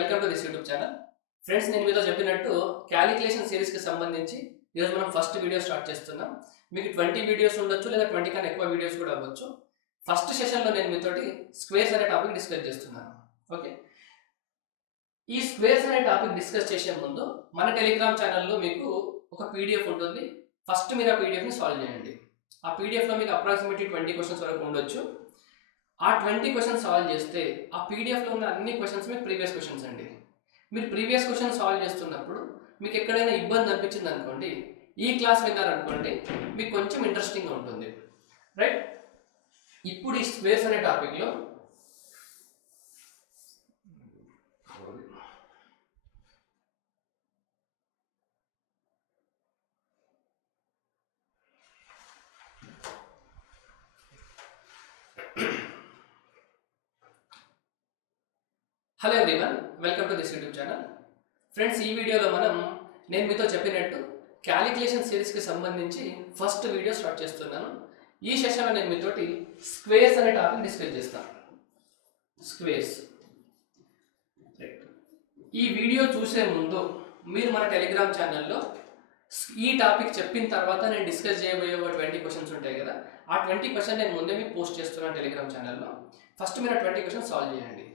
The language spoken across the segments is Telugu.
Welcome to this YouTube channel. Friends, నేను మీతో చెప్పినట్టు క్యాలిక్యులేషన్ సిరీస్కి సంబంధించి ఈరోజు మనం ఫస్ట్ వీడియో స్టార్ట్ చేస్తున్నాం. మీకు 20 వీడియోస్ ఉండొచ్చు, లేదా 20 కన్నా ఎక్కువ వీడియోస్ కూడా అవ్వచ్చు. ఫస్ట్ సెషన్లో నేను మీతోటి స్క్వేర్స్ అనే టాపిక్ డిస్కస్ చేస్తున్నాను. ఓకే, ఈ స్క్వేర్స్ అనే టాపిక్ డిస్కస్ చేసే ముందు మన టెలిగ్రామ్ ఛానల్లో మీకు ఒక పీడిఎఫ్ ఉంటుంది. ఫస్ట్ మీరు ఆ పీడిఎఫ్ని సాల్వ్ చేయండి. ఆ పీడిఎఫ్లో మీకు అప్రాక్సిమేట్లీ 20 క్వశ్చన్స్ వరకు ఉండొచ్చు. ఆ 20 క్వశ్చన్స్ సాల్వ్ చేస్తే ఆ పీడిఎఫ్లో ఉన్న అన్ని క్వశ్చన్స్ మీకు ప్రీవియస్ క్వశ్చన్స్ అండి. మీరు ప్రీవియస్ క్వశ్చన్ సాల్వ్ చేస్తున్నప్పుడు మీకు ఎక్కడైనా ఇబ్బంది అనిపించింది అనుకోండి, ఈ క్లాస్ విన్నారనుకోండి, మీకు కొంచెం ఇంట్రెస్టింగ్గా ఉంటుంది. రైట్, ఇప్పుడు ఈ స్క్వేర్స్ అనే టాపిక్లో hello everyone, welcome to this YouTube channel. Friends, ఈ వీడియోలో నేను మీతో చెప్పినట్టు క్యాలిక్యులేషన్ సిరీస్కి సంబంధించి ఫస్ట్ వీడియో స్టార్ట్ చేస్తున్నాను. ఈ సెషన్లో నేను మీతోటి స్క్వేర్స్ అనే టాపిక్ డిస్కస్ చేస్తాను. స్క్వేర్స్. ఈ వీడియో చూసే ముందు మీరు మన టెలిగ్రామ్ ఛానల్లో ఈ టాపిక్ చెప్పిన తర్వాత నేను డిస్కస్ చేయబోయే ఒక 20 క్వశ్చన్స్ ఉంటాయి కదా, ఆ 20 క్వశ్చన్ నేను ముందే మీకు పోస్ట్ చేస్తున్నాను టెలిగ్రామ్ ఛానల్లో. ఫస్ట్ మీరు ఆ 20 క్వశ్చన్ సాల్వ్ చేయండి.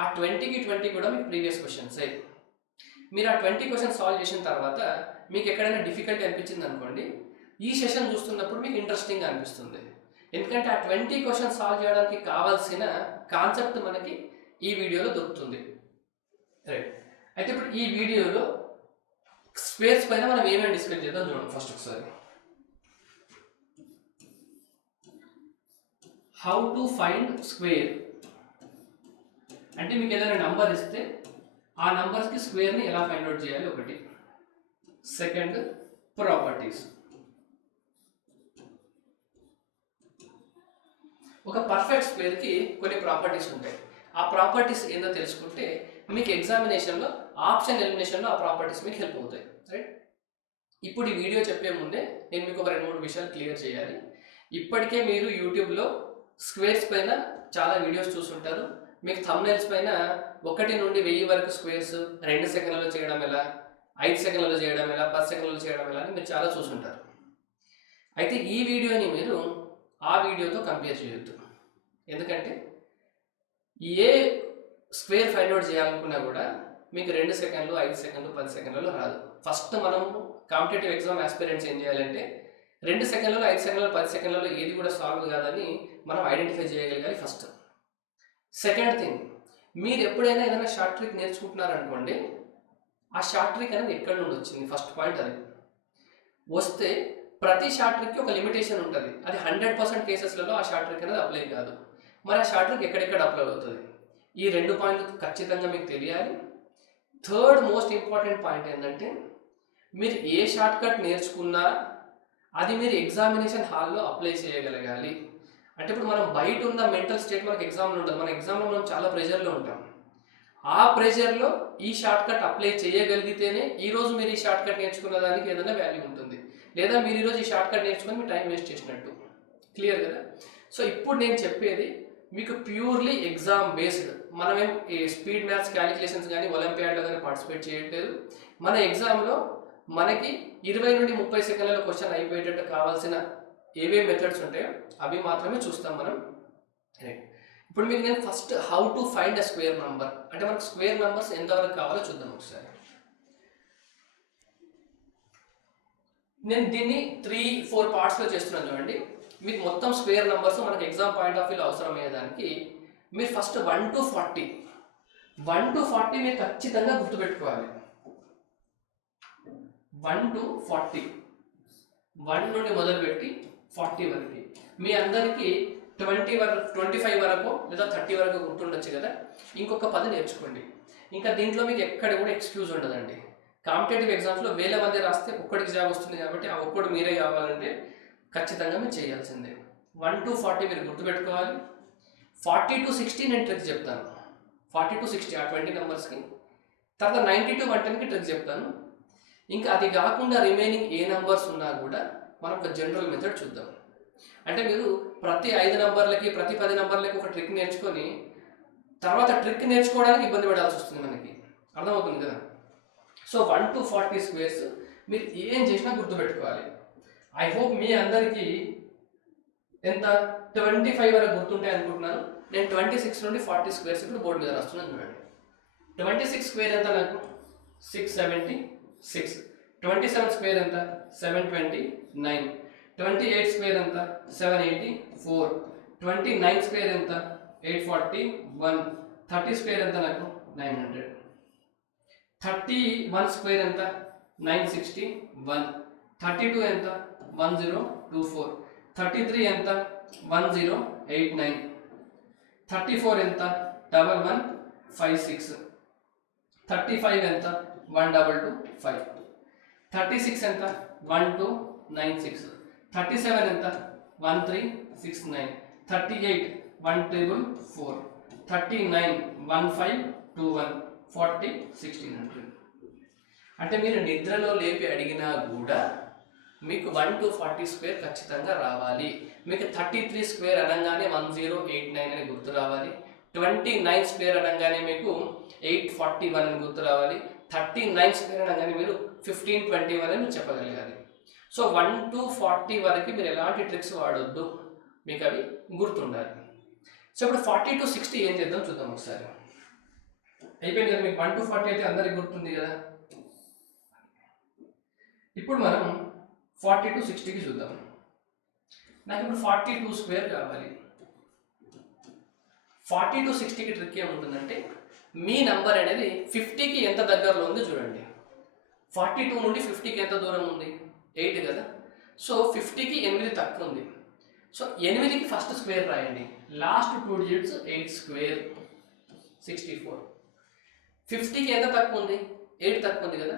ఆ 20కి 20 కూడా మీకు ప్రీవియస్ క్వశ్చన్సే. మీరు ఆ 20 క్వశ్చన్ సాల్వ్ చేసిన తర్వాత మీకు ఎక్కడైనా డిఫికల్టీ అనిపించింది అనుకోండి, ఈ సెషన్ చూస్తున్నప్పుడు మీకు ఇంట్రెస్టింగ్గా అనిపిస్తుంది. ఎందుకంటే ఆ 20 క్వశ్చన్ సాల్వ్ చేయడానికి కావాల్సిన కాన్సెప్ట్ మనకి ఈ వీడియోలో దొరుకుతుంది. రైట్, అయితే ఇప్పుడు ఈ వీడియోలో స్క్వేర్స్ పైన మనం ఏమేమి డిస్కస్ చేద్దాం చూడండి. ఫస్ట్ ఒకసారి హౌ టు ఫైండ్ స్క్వేర్ అంటే మీకు ఏదైనా నంబర్ ఇస్తే ఆ నంబర్స్కి స్క్వేర్ని ఎలా ఫైండ్ అవుట్ చేయాలి ఒకటి. Second, properties. ఒక పర్ఫెక్ట్ స్క్వేర్కి కొన్ని ప్రాపర్టీస్ ఉంటాయి. ఆ ప్రాపర్టీస్ ఏందో తెలుసుకుంటే మీకు ఎగ్జామినేషన్లో ఆప్షన్ ఎలిమినేషన్లో ఆ ప్రాపర్టీస్ మీకు హెల్ప్ అవుతాయి. రైట్, ఇప్పుడు ఈ వీడియో చెప్పే ముందే నేను మీకు ఒక 2-3 విషయాలు క్లియర్ చేయాలి. ఇప్పటికే మీరు యూట్యూబ్లో స్క్వేర్స్ పైన చాలా వీడియోస్ చూస్తుంటారు. మీకు థంబ్నెయిల్స్ పైన 1 నుండి 1000 వరకు స్క్వేర్స్ 2 సెకండ్లలో చేయడం ఎలా, 5 సెకండ్లలో చేయడం ఎలా, 10 సెకండ్లలో చేయడం ఎలా అని మీరు చాలా చూసుంటారు. అయితే ఈ వీడియోని మీరు ఆ వీడియోతో కంపేర్ చేయొద్దు. ఎందుకంటే ఏ స్క్వేర్ ఫైండ్ అవుట్ చేయాలనుకున్నా కూడా మీకు 2 సెకండ్లు, 5 సెకండ్లు, 10 సెకండ్లలో రాదు. ఫస్ట్ మనం కాంపిటేటివ్ ఎగ్జామ్ ఆస్పిరెంట్స్ ఏం చేయాలంటే 2 సెకండ్లలో, 5 సెకండ్లలో, 10 సెకండ్లలో ఏది కూడా సాల్వ్ కాదని మనం ఐడెంటిఫై చేయగలగాలి ఫస్ట్. సెకండ్ థింగ్, మీరు ఎప్పుడైనా ఏదైనా షార్ట్ ట్రిక్ నేర్చుకుంటున్నారనుకోండి, ఆ షార్ట్ ట్రిక్ అనేది ఎక్కడి నుండి వచ్చింది, ఫస్ట్ పాయింట్ అది. వస్తే ప్రతి షార్ట్ ట్రిక్కి ఒక లిమిటేషన్ ఉంటుంది. అది 100% కేసెస్లలో ఆ షార్ట్ ట్రిక్ అనేది అప్లై కాదు. మరి ఆ షార్ట్ ట్రిక్ ఎక్కడెక్కడ అప్లై అవుతుంది, ఈ 2 పాయింట్లు ఖచ్చితంగా మీకు తెలియాలి. థర్డ్ మోస్ట్ ఇంపార్టెంట్ పాయింట్ ఏంటంటే, మీరు ఏ షార్ట్ కట్ నేర్చుకున్నా అది మీరు ఎగ్జామినేషన్ హాల్లో అప్లై చేయగలగాలి. అంటే ఇప్పుడు మనం బయట ఉన్న మెంటల్ స్టేట్ మనకు ఎగ్జామ్లో ఉంటుంది. మన ఎగ్జామ్లో మనం చాలా ప్రెషర్లో ఉంటాం. ఆ ప్రెషర్లో ఈ షార్ట్ కట్ అప్లై చేయగలిగితేనే ఈరోజు మీరు ఈ షార్ట్ కట్ నేర్చుకున్న దానికి ఏదైనా వాల్యూ ఉంటుంది. లేదా మీరు ఈరోజు ఈ షార్ట్ కట్ నేర్చుకొని మీ టైం వేస్ట్ చేసినట్టు. క్లియర్ కదా? సో ఇప్పుడు నేను చెప్పేది మీకు ప్యూర్లీ ఎగ్జామ్ బేస్డ్. మనమేం ఈ స్పీడ్ మ్యాథ్స్ క్యాలిక్యులేషన్స్ కానీ ఒలింపియాడ్లో కానీ పార్టిసిపేట్ చేయట్లేదు. మన ఎగ్జామ్లో మనకి 20 నుండి 30 సెకండ్లలో క్వశ్చన్ అయిపోయేటట్టు కావాల్సిన ఏవేవి మెథడ్స్ ఉంటాయో అవి మాత్రమే చూస్తాం మనం. ఇప్పుడు మీకు నేను first how to find a square number అంటే మనకు స్క్వేర్ నంబర్స్ ఎంతవరకు కావాలో చూద్దాం ఒకసారి. నేను దీన్ని 3-4 పార్ట్స్లో చేస్తున్నాను చూడండి. మీకు మొత్తం స్క్వేర్ నంబర్స్ మనకు ఎగ్జామ్ పాయింట్ ఆఫ్ వ్యూలో అవసరమయ్యేదానికి మీరు ఫస్ట్ 1 to 40 మీరు ఖచ్చితంగా గుర్తుపెట్టుకోవాలి. 1 to 40, 1 నుండి మొదలుపెట్టి 40 వరకు. మీ అందరికీ 25 వరకు లేదా 30 వరకు గుర్తుండొచ్చు కదా. ఇంకొక 10 నేర్చుకోండి. ఇంకా దీంట్లో మీకు ఎక్కడ కూడా ఎక్స్క్యూజ్ ఉండదండి. కాంపిటేటివ్ ఎగ్జామ్స్లో 1000 మంది రాస్తే ఒక్కడికి జాబ్ వస్తుంది కాబట్టి ఆ ఒక్కడు మీరే కావాలంటే ఖచ్చితంగా మీరు చేయాల్సిందే. 1 to 40 మీరు గుర్తుపెట్టుకోవాలి. 40 to 60 నేను ట్రిక్ చెప్తాను. 40 to 60 ఆ 20 నెంబర్స్కి. తర్వాత 90 to 110కి ట్రిక్ చెప్తాను. ఇంకా అది కాకుండా రిమైనింగ్ ఏ నెంబర్స్ ఉన్నా కూడా మనం ఒక జనరల్ మెథడ్ చూద్దాం. అంటే మీరు ప్రతి 5 నంబర్లకి ప్రతి 10 నంబర్లకి ఒక ట్రిక్ నేర్చుకొని తర్వాత ట్రిక్ నేర్చుకోవడానికి ఇబ్బంది పడాల్సి వస్తుంది మనకి, అర్థమవుతుంది కదా. సో 1 to 40 స్క్వేర్స్ మీరు ఏం చేసినా గుర్తుపెట్టుకోవాలి. ఐ హోప్ మీ అందరికీ ఎంత 25 వరకు గుర్తుంటాయి అనుకుంటున్నాను. నేను 26 నుండి 40 స్క్వేర్స్ ఇప్పుడు బోర్డు మీద రాస్తున్నాను చూడండి. 26 స్క్వేర్ ఎంత నాకు 676, 27 స్క్వేర్ ఎంత 729, 28 స్క్వేర్ ఎంత 784, 29 స్క్వేర్ ఎంత 841, 30 స్క్వేర్ ఎంత నాకు 900, 31 స్క్వేర్ ఎంత 961, 32 ఎంత 1024, 33 ఎంత 1089, 34 ఎంత 1156, 35 ఎంత 1225, 36 ఎంత 1296, 37 ఎంత 1369, 38 1444, 39 1521, 40 1600. అంటే మీరు నిద్రలో లేపి అడిగినా కూడా మీకు 1 to 40 స్క్వేర్ ఖచ్చితంగా రావాలి. మీకు 33 స్క్వేర్ అనగానే 1089 అని గుర్తు రావాలి. 29 స్క్వేర్ అనగానే మీకు 841 అని గుర్తు రావాలి. 39 స్క్వేర్ అనగానే మీరు 1521 అని చెప్పగలగాలి. సో 1 to 40 వరకు మీరు ఎలాంటి ట్రిక్స్ వాడొద్దు, మీకు అవి గుర్తుండాలి. సో ఇప్పుడు 40 to 60 ఏం చేద్దాం చూద్దాం ఒకసారి. అయిపోయింది కదా, మీకు 1 to 40 అయితే అందరికి గుర్తుంది కదా. ఇప్పుడు మనం 40 to 60కి చూద్దాం. నాకు ఇప్పుడు 42 స్క్వేర్ కావాలి. 40 to 60కి ట్రిక్ ఏముంటుందంటే మీ నంబర్ అనేది 50కి ఎంత దగ్గరలో ఉందో చూడండి. 42 నుండి 50కి ఎంత దూరం ఉంది 8 కదా. సో 50కి 8 తక్కువ ఉంది. సో 8కి ఫస్ట్ స్క్వేర్ రాయండి. Last 2 digits 8 square 64. 50కి ఎంత తక్కువ ఉంది 8 తక్కువ ఉంది కదా.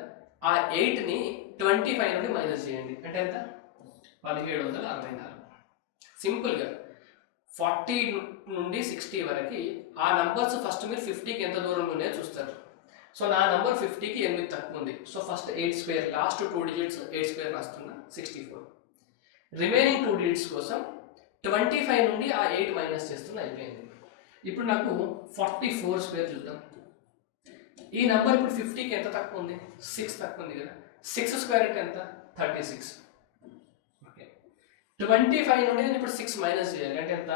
ఆ 8ని 25 నుండి మైనస్ చేయండి. అంటే ఎంత 1764. సింపుల్గా 40 నుండి 60 వరకు ఆ నంబర్స్ ఫస్ట్ మీరు 50కి ఎంత దూరంలో ఉన్నాయో చూస్తారు. సో నా నంబర్ 50కి 8 తక్కువ ఉంది. So first 8 square, last 2 digits 8 square రాస్తున్నా 64. రిమైనింగ్ 2 డిజిట్స్ కోసం 25 నుండి ఆ 8 మైనస్ చేస్తున్నా, అయిపోయింది. ఇప్పుడు నాకు 44 స్క్వేర్ చూద్దాం. ఈ నంబర్ ఇప్పుడు 50కి ఎంత తక్కువ ఉంది 6 తక్కువ ఉంది కదా. 6 స్క్వేర్ అంటే ఎంత 36. ఓకే, 25 నుండి నేను ఇప్పుడు 6 మైనస్ చేయాలి అంటే ఎంత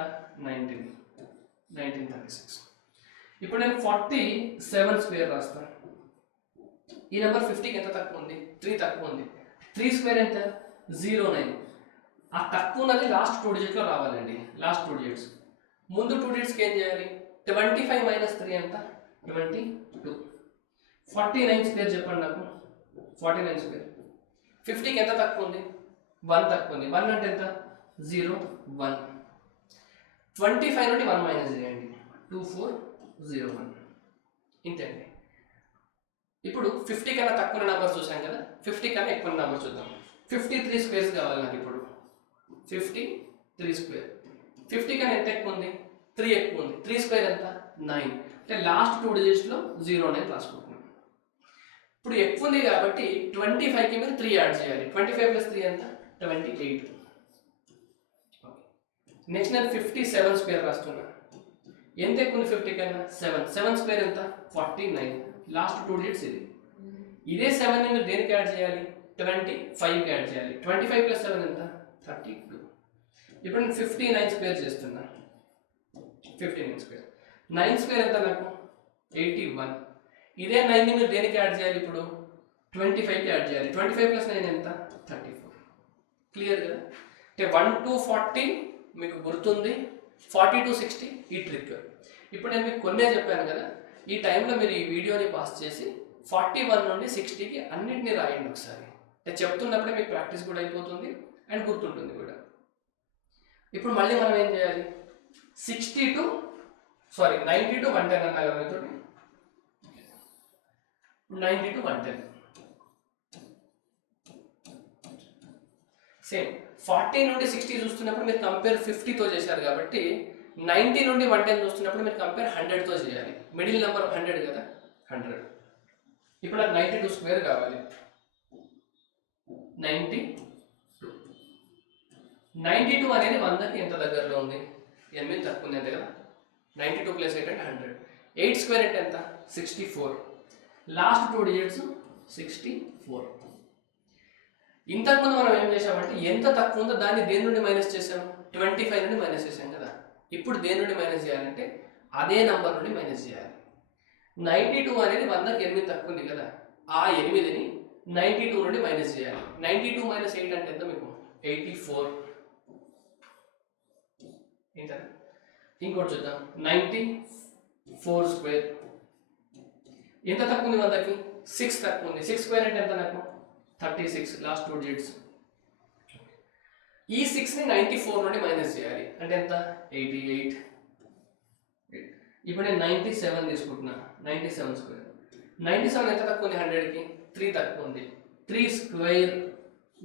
1936. ఇప్పుడు నేను 47 స్క్వేర్ రాస్తాను. ఈ నెంబర్ 50కి ఎంత తక్కువ ఉంది 3 తక్కువ ఉంది. 3 స్క్వేర్ ఎంత 09. ఆ తక్కువ ఉన్నది లాస్ట్ 2 డిజిట్లో రావాలండి. Last 2 digits. ముందు 2 డిజిట్స్కి ఏం చేయాలి 25 మైనస్ 3 ఎంత 22. 49 స్క్వేర్ చెప్పండి నాకు. 49 స్క్వేర్ 50కి ఎంత తక్కువ ఉంది 1 తక్కువ ఉంది. 1 అంటే ఎంత 01. 25 నుండి 1 మైనస్ చేయండి 2401. ఇంతేండి. ఇప్పుడు 50 కన్నా తక్కువ నెంబర్ చూసాం కదా. 50 కన్నా ఎక్కువ నెంబర్ చూద్దాం. 53 స్క్వేర్స్ కావాలి నాకు. ఇప్పుడు 53 స్క్వేర్ 50 కన్నా ఎంత ఎక్కువ ఉంది 3 ఎక్కువ ఉంది. 3 స్క్వేర్ ఎంత 9. అంటే లాస్ట్ 2 డిజిట్స్లో 09 రాసుకుంటున్నాం. ఇప్పుడు ఎక్కువ ఉంది కాబట్టి 25కి మీరు 3 యాడ్ చేయాలి. 25 ప్లస్ 3 ఎంత 28. నెక్స్ట్ నేను 57 స్క్వేర్ రాస్తున్నా. ఎంత ఎక్కువ ఉంది 50 కన్నా 7. 7 స్క్వేర్ ఎంత 49. లాస్ట్ 2 డిజిట్స్ ఇది. ఇదే 7ని మీరు దేనికి యాడ్ చేయాలి 25కి యాడ్ చేయాలి. 25 ప్లస్ 7 ఎంత 32. ఇప్పుడు నేను 59 స్క్వేర్ చేస్తున్నా. 59 స్క్వేర్ 9 స్క్వేర్ ఎంత నాకు 81. ఇదే 9ని మీరు దేనికి యాడ్ చేయాలి ఇప్పుడు 25కి యాడ్ చేయాలి. 25 ప్లస్ 9 ఎంత 34. క్లియర్ కదా. అంటే 1 to 40 మీకు గుర్తుంది. 40 to 60 ఈ ట్రిక్. ఇప్పుడు నేను మీకు కొన్నే చెప్పాను కదా. ఈ టైంలో మీరు ఈ వీడియోని పాస్ చేసి 41 నుండి 60కి అన్నింటినీ రాయండి ఒకసారి. అంటే చెప్తున్నప్పుడే మీకు ప్రాక్టీస్ కూడా అయిపోతుంది అండ్ గుర్తుంటుంది కూడా. ఇప్పుడు మళ్ళీ మనం ఏం చేయాలి 90 to 110 అన్నా కదా మీతో. 90 to 110 సేమ్. 40 నుండి 60 చూస్తున్నప్పుడు మీరు కంపేర్ 50తో చేశారు కాబట్టి 90 నుండి 110 చూస్తున్నప్పుడు మీరు కంపేర్ 100తో చేయాలి. మిడిల్ నెంబర్ 100 కదా 100. ఇప్పుడు నాకు 92 స్క్వేర్ కావాలి. 92 అనేది 100కి ఎంత దగ్గరలో ఉంది 8 తక్కువ ఉంది అంతే కదా. 92 ప్లస్ 8 అంటే 100. 8 స్క్వేర్ అంటే ఎంత? 64. Last 2 digits 64. ఇంతకుముందు మనం ఏం చేసామంటే ఎంత తక్కువ ఉందో దాన్ని దేని నుండి మైనస్ చేసాం? 25 నుండి మైనస్ చేసాం కదా. ఇప్పుడు దేని నుండి మైనస్ చేయాలంటే అదే నంబర్ నుండి మైనస్ చేయాలి. 92 అనేది 100కి 8 తక్కువ ఉంది కదా, ఆ 8ని 92 నుండి మైనస్ చేయాలి. 92 మైనస్ 8 అంటే ఎంత మీకు? 84. ఏంటంటే ఇంకోటి చూద్దాం. 94 స్క్వేర్ ఎంత తక్కువ ఉంది? 100కి 6 తక్కువ ఉంది. 6 స్క్వేర్ అంటే ఎంత నాకు? 36. Last 2 digits. ఈ 6ని 94 నుండి మైనస్ చేయాలి అంటే ఎంత? 88. ఇప్పుడు నేను 97 తీసుకుంటున్నా. 97 స్క్వేర్. 97 ఎంత తక్కువ ఉంది? 100కి 3 తక్కువ ఉంది. 3 స్క్వేర్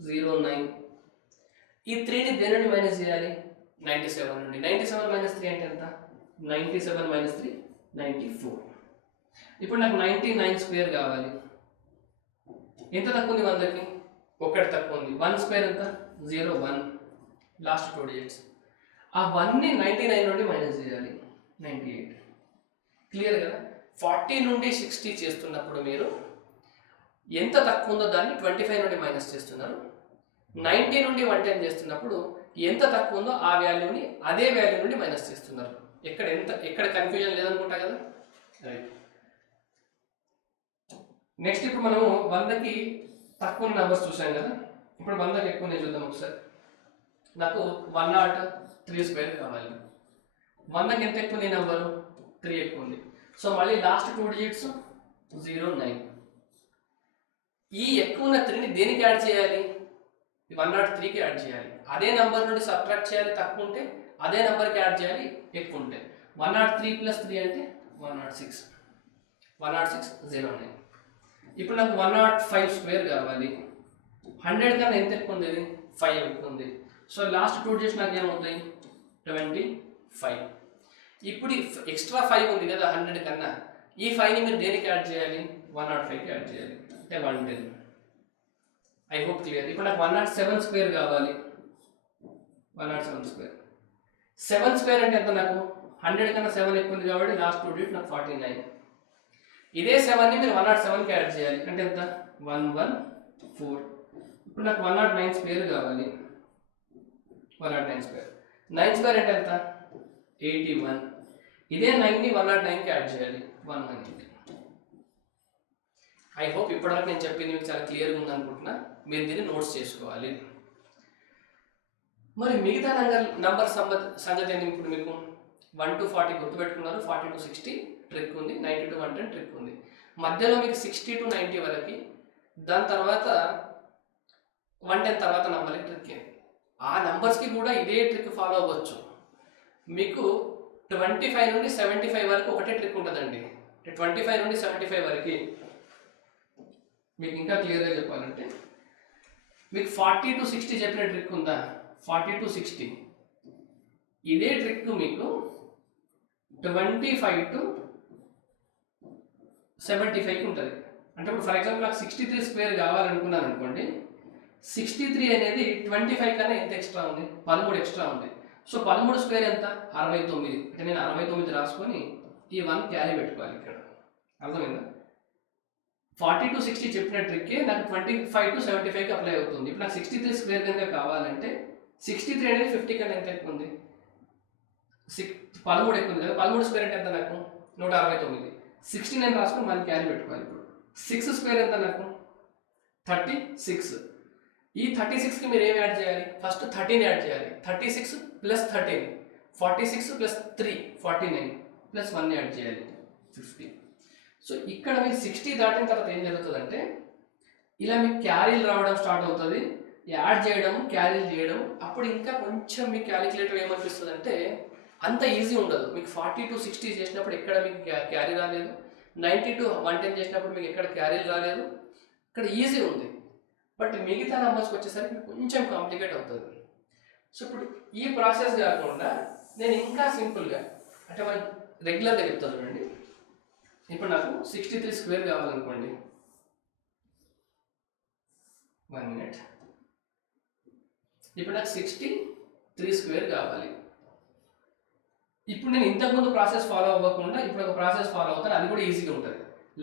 09. ఈ 3ని దేని నుండి మైనస్ చేయాలి? 97 నుండి. 97 మైనస్ 3 అంటే ఎంత? 97 మైనస్ 3 94. ఇప్పుడు నాకు 99 స్క్వేర్ కావాలి. ఎంత తక్కువ ఉంది? 100కి 1 తక్కువ ఉంది. 1 స్క్వేర్ ఎంత? 01. Last 2 digits. ఆ 1ని 99 నుండి మైనస్ చేయాలి. 98. క్లియర్ కదా? 40 నుండి 60 చేస్తున్నప్పుడు మీరు ఎంత తక్కువ ఉందో దాన్ని 25 నుండి మైనస్ చేస్తున్నారు. 90 నుండి 110 చేస్తున్నప్పుడు ఎంత తక్కువ ఉందో ఆ వాల్యూని అదే వాల్యూ నుండి మైనస్ చేస్తున్నారు. ఎక్కడ కన్ఫ్యూజన్ లేదనుకుంటా కదా. రైట్. నెక్స్ట్ ఇప్పుడు మనము 100కి తక్కువ నెంబర్స్ చూసాం కదా. ఇప్పుడు 100కి ఎక్కువ చూద్దాం ఒకసారి. నాకు 103 స్క్వేర్ కావాలి. 100కి ఎంత ఎక్కువ ఉంది నెంబరు? 3 ఎక్కువ ఉంది. సో మళ్ళీ లాస్ట్ 2 డిజిట్స్ 09. ఈ ఎక్కువ ఉన్న 3ని దేనికి యాడ్ చేయాలి? 103కి యాడ్ చేయాలి. అదే నెంబర్ నుండి సబ్ట్రాక్ట్ చేయాలి. తక్కువ ఉంటే అదే నెంబర్కి యాడ్ చేయాలి. ఎక్కువ ఉంటే 103 + 3 అంటే 106. 106 09. ఇప్పుడు నాకు 105 స్క్వేర్ కావాలి. 100 కన్నా ఎంత ఎక్కువ ఉంది? ఇది 5 ఎక్కువ ఉంది. సో లాస్ట్ 2 డిజిట్స్ నాకు ఏమవుతాయి? 25. ఇప్పుడు ఎక్స్ట్రా 5 ఉంది కదా 100 కన్నా. ఈ 5ని మీరు దేనికి యాడ్ చేయాలి? 105కి యాడ్ చేయాలి అంటే 110. I hope clear. ఇప్పుడు నాకు 107 స్క్వేర్ కావాలి. 107 స్క్వేర్. 7 స్క్వేర్ అంటే ఎంత నాకు? 100 కన్నా 7 ఎక్కువ ఉంది కాబట్టి లాస్ట్ 2 డిజిట్స్ నాకు 49. ఇదే 7ని మీరు 107కి యాడ్ చేయాలి అంటే ఎంత? 114. ఇప్పుడు నాకు 109 స్క్వేర్ కావాలి. 109 స్క్వేర్. 9 స్క్వేర్ అంటే ఎంత? 81. ఇదే 9ని 109కి యాడ్ చేయాలి. 118. ఐ హోప్ ఇప్పటివరకు నేను చెప్పింది మీకు చాలా క్లియర్గా ఉంది అనుకుంటున్నా. మీరు దీన్ని నోట్స్ చేసుకోవాలి. మరి మిగతా నంబర్ సంగతి ఏంటి? ఇప్పుడు మీకు 1 to 40 గుర్తుపెట్టుకున్నారు. 40 to 60 ట్రిక్ ఉంది. 90 to 110 ట్రిక్ ఉంది. మధ్యలో మీకు 60 to 90 వరకు, దాని తర్వాత 110 తర్వాత నంబర్కి ట్రిక్ ఏంటి? ఆ నంబర్స్కి కూడా ఇదే ట్రిక్ ఫాలో అవ్వచ్చు. మీకు 25 నుండి 75 వరకు ఒకటే ట్రిక్ ఉంటుందండి. 25 నుండి 75 వరకు మీకు ఇంకా క్లియర్గా చెప్పాలంటే మీకు 40 to 60 చెప్పిన ట్రిక్ ఉందా? 40 to 60 ఇదే ట్రిక్ మీకు 25 to 75కి ఉంటుంది. అంటే ఇప్పుడు ఫర్ ఎగ్జాంపుల్ నాకు 63 స్క్వేర్ కావాలనుకున్నాను అనుకోండి. 63 అనేది 25 కన్నా ఎంత ఎక్స్ట్రా ఉంది? 13 ఎక్స్ట్రా ఉంది. సో 13 స్క్వేర్ ఎంత? 69. అంటే నేను 69 రాసుకొని ఈ 1 క్యారీ పెట్టుకోవాలి ఇక్కడ. అర్థమైందా? 40 to 60 చెప్పిన ట్రిక్కే నాకు 25 to 75కి అప్లై అవుతుంది. ఇప్పుడు నాకు 63 స్క్వేర్ కనుక కావాలంటే 63 అనేది 50 కన్నా ఎంత ఎక్కువ ఉంది? 13 ఎక్కువ ఉంది కదా. 13 స్క్వేర్ అంటే ఎంత నాకు? 169. 69 రాసుకొని 1 క్యారీ పెట్టుకోవాలి. ఇప్పుడు 6 స్క్వేర్ ఎంత నాకు? 36. ఈ 36కి మీరు ఏం యాడ్ చేయాలి? ఫస్ట్ 13 యాడ్ చేయాలి. 36 + 13 46 + 3 49 + 1 యాడ్ చేయాలి 50. సో ఇక్కడ మీరు 60 దాటిన తర్వాత ఏం జరుగుతుందంటే ఇలా మీకు క్యారీలు రావడం స్టార్ట్ అవుతుంది. యాడ్ చేయడం, క్యారీలు చేయడం. అప్పుడు ఇంకా కొంచెం మీ క్యాలిక్యులేటర్ ఏమనిపిస్తుంది అంటే అంత ఈజీ ఉండదు. మీకు 40 to 60 చేసినప్పుడు ఎక్కడ మీకు క్యారీ రాలేదు. 90 to 110 చేసినప్పుడు మీకు ఎక్కడ క్యారీలు రాలేదు. ఇక్కడ ఈజీ ఉంది. బట్ మిగతా నెంబర్స్కి వచ్చేసరికి కొంచెం కాంప్లికేట్ అవుతుంది. సో ఇప్పుడు ఈ ప్రాసెస్ కాకుండా నేను ఇంకా సింపుల్గా అంటే మనం రెగ్యులర్గా చెప్తాను చూడండి. ఇప్పుడు నాకు 63 స్క్వేర్ కావాలనుకోండి. 1 మినిట్. ఇప్పుడు నాకు 63 స్క్వేర్ కావాలి. ఇప్పుడు నేను ఇంతకుముందు ప్రాసెస్ ఫాలో అవ్వకుండా ఇప్పుడు ఒక ప్రాసెస్ ఫాలో అవుతాను, అది కూడా ఈజీగా ఉంటుంది.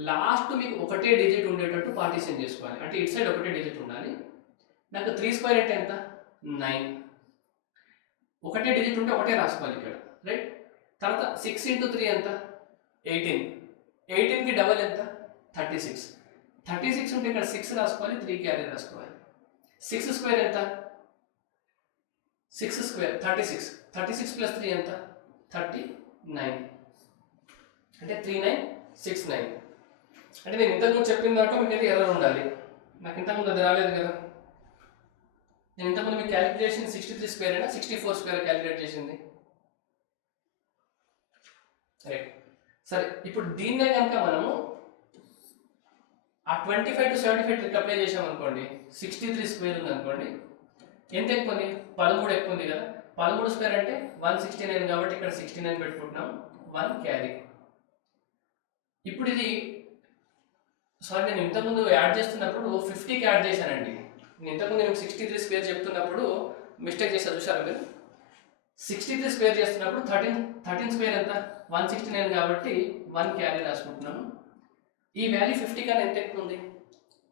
లాస్ట్ మీకు ఒకటే డిజిట్ ఉండేటట్టు పార్టీషన్ చేసుకోవాలి. అంటే ఇటు సైడ్ ఒకటే డిజిట్ ఉండాలి. నాకు 3 స్క్వేర్ అంటే ఎంత? 9. ఒకటే డిజిట్ ఉంటే ఒకటే రాసుకోవాలి ఇక్కడ, రైట్? తర్వాత 6 ఇంటూ 3 ఎంత? 18. 18కి డబల్ ఎంత? 36. 36 ఉంటే ఇక్కడ 6 రాసుకోవాలి, 3 క్యారీ రాసుకోవాలి. 6 స్క్వేర్ ఎంత? 6 స్క్వేర్ 36. 36 ప్లస్ 3 ఎంత? 39. అంటే 3969. అంటే నేను ఇంతకుముందు చెప్పిన దాంట్లో మీకు అయితే ఎర్రర్ ఉండాలి. నాకు ఇంతకుముందు అది రాలేదు కదా. నేను ఇంతకుముందు మీకు క్యాలిక్యులేషన్ 63 స్క్వేర్ అయినా 64 స్క్వేర్ క్యాలిక్యులేట్ చేసింది, రైట్? సరే, ఇప్పుడు దీన్నే కనుక మనము ఆ 25 to 75 ట్రిక్ అప్లై చేసామనుకోండి, 63 స్క్వేర్ ఉంది అనుకోండి, ఎంత ఎక్కువ ఉంది? 13 ఎక్కువ ఉంది కదా. 13 స్క్వేర్ అంటే 169 కాబట్టి ఇక్కడ 69 పెట్టుకుంటున్నాం, 1 క్యారీ. ఇప్పుడు ఇది సారీ, నేను ఇంతకుముందు యాడ్ చేస్తున్నప్పుడు 50కి యాడ్ చేశానండి. నేను ఇంతకుముందు నేను 63 స్క్వేర్ చెప్తున్నప్పుడు మిస్టేక్ చేశాను, చూసారా మీరు? 63 స్క్వేర్ చేస్తున్నప్పుడు 13 స్క్వేర్ ఎంత? 169 కాబట్టి 1 క్యారీ రాసుకుంటున్నాను. ఈ వాల్యూ 50 కన్నా ఎంత ఎక్కువ ఉంది?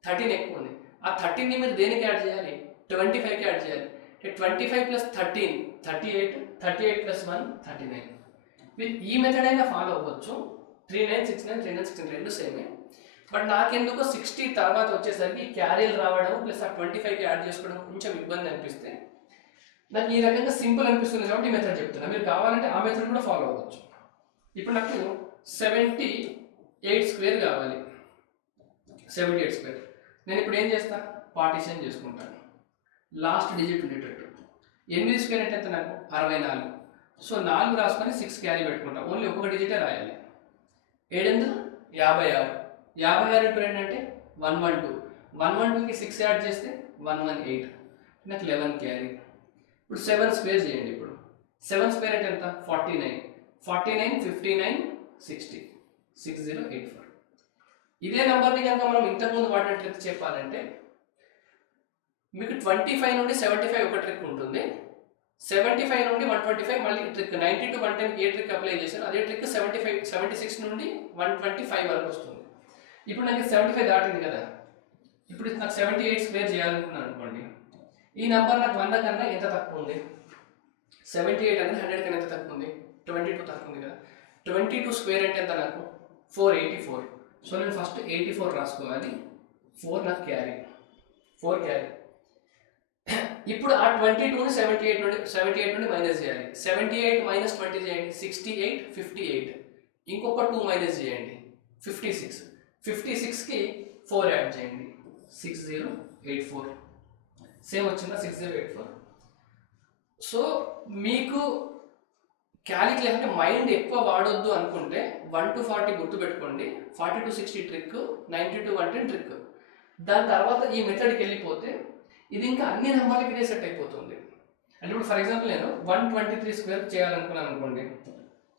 13 ఎక్కువ ఉంది. ఆ 13ని మీరు దేనికి యాడ్ చేయాలి? 25కి యాడ్ చేయాలి. 25 ప్లస్ 13 38, 38 ప్లస్ 1 39. మీరు ఈ మెథడ్ అయినా ఫాలో అవ్వచ్చు. 3969 3969 రెండు సేమే. బట్ నాకెందుకో 60 తర్వాత వచ్చేసరికి క్యారీలు రావడం ప్లస్ ఆ 25కి యాడ్ చేసుకోవడం కొంచెం ఇబ్బంది అనిపిస్తే నాకు ఈ రకంగా సింపుల్ అనిపిస్తుంది కాబట్టి ఈ మెథడ్ చెప్తున్నా. మీరు కావాలంటే ఆ మెథడ్ కూడా ఫాలో అవ్వచ్చు. ఇప్పుడు నాకు 78 స్క్వేర్ కావాలి. 78 స్క్వేర్ నేను ఇప్పుడు ఏం చేస్తా? పార్టీషన్ చేసుకుంటాను. లాస్ట్ డిజిట్ ఉండేటట్టు. 8 స్క్వేర్ అంటే ఎంత నాకు? 64. సో 4 రాసుకొని 6 క్యారీ పెట్టుకుంటాం. ఓన్లీ ఒక్కొక్క డిజిటే రాయాలి. 7 56. 56 ఇంటూ 2 అంటే 112. 112కి 6 యాడ్ చేస్తే 118. నాకు 11 క్యారీ. ఇప్పుడు 7 స్క్వేర్ చేయండి. ఇప్పుడు 7 స్క్వేర్ అంటే ఎంత? 49. 49 59 60 6084. ఇదే నెంబర్ని కనుక మనం ఇంతకుముందు వాడినట్లయితే చెప్పాలంటే మీకు 25 నుండి 75 ఒక ట్రిక్ ఉంటుంది. 75 నుండి 125 మళ్ళీ trick. 90 to 110 A trick apply చేశాను అదే ట్రిక్ 76 నుండి 125 వరకు వస్తుంది. ఇప్పుడు నాకు 75 దాటింది కదా. ఇప్పుడు నాకు 78 స్క్వేర్ చేయాలనుకున్నాను అనుకోండి. ఈ నెంబర్ నాకు 100 కన్నా ఎంత తక్కువ ఉంది? 78 అనేది 100 కన్నా ఎంత తక్కువ ఉంది? 22 తక్కువ ఉంది కదా. 22 స్క్వేర్ అంటే ఎంత నాకు? 484. సో నేను ఫస్ట్ 84 రాసుకోవాలి. 4 నాకు క్యారీ, 4 క్యారీ. ఇప్పుడు ఆ 22ని 78 నుండి మైనస్ చేయాలి. 78 మైనస్ 20 చేయండి, 68 58. ఇంకొక 2 మైనస్ చేయండి, 56. 56కి 4 యాడ్ చేయండి, 6084. సేమ్ వచ్చిందా? 6084. సో మీకు క్యాలిక్యులేషన్ అంటే మైండ్ ఎక్కువ వాడొద్దు అనుకుంటే 1 to 40 గుర్తుపెట్టుకోండి. 40 to 60 ట్రిక్, 90 to 110 ట్రిక్. దాని తర్వాత ఈ మెథడ్కి వెళ్ళిపోతే ఇది ఇంకా అన్ని నెంబర్లకి ఇదే సెట్ అయిపోతుంది. అంటే ఇప్పుడు ఫర్ ఎగ్జాంపుల్ నేను 123 స్క్వేర్ చేయాలనుకున్నాను అనుకోండి.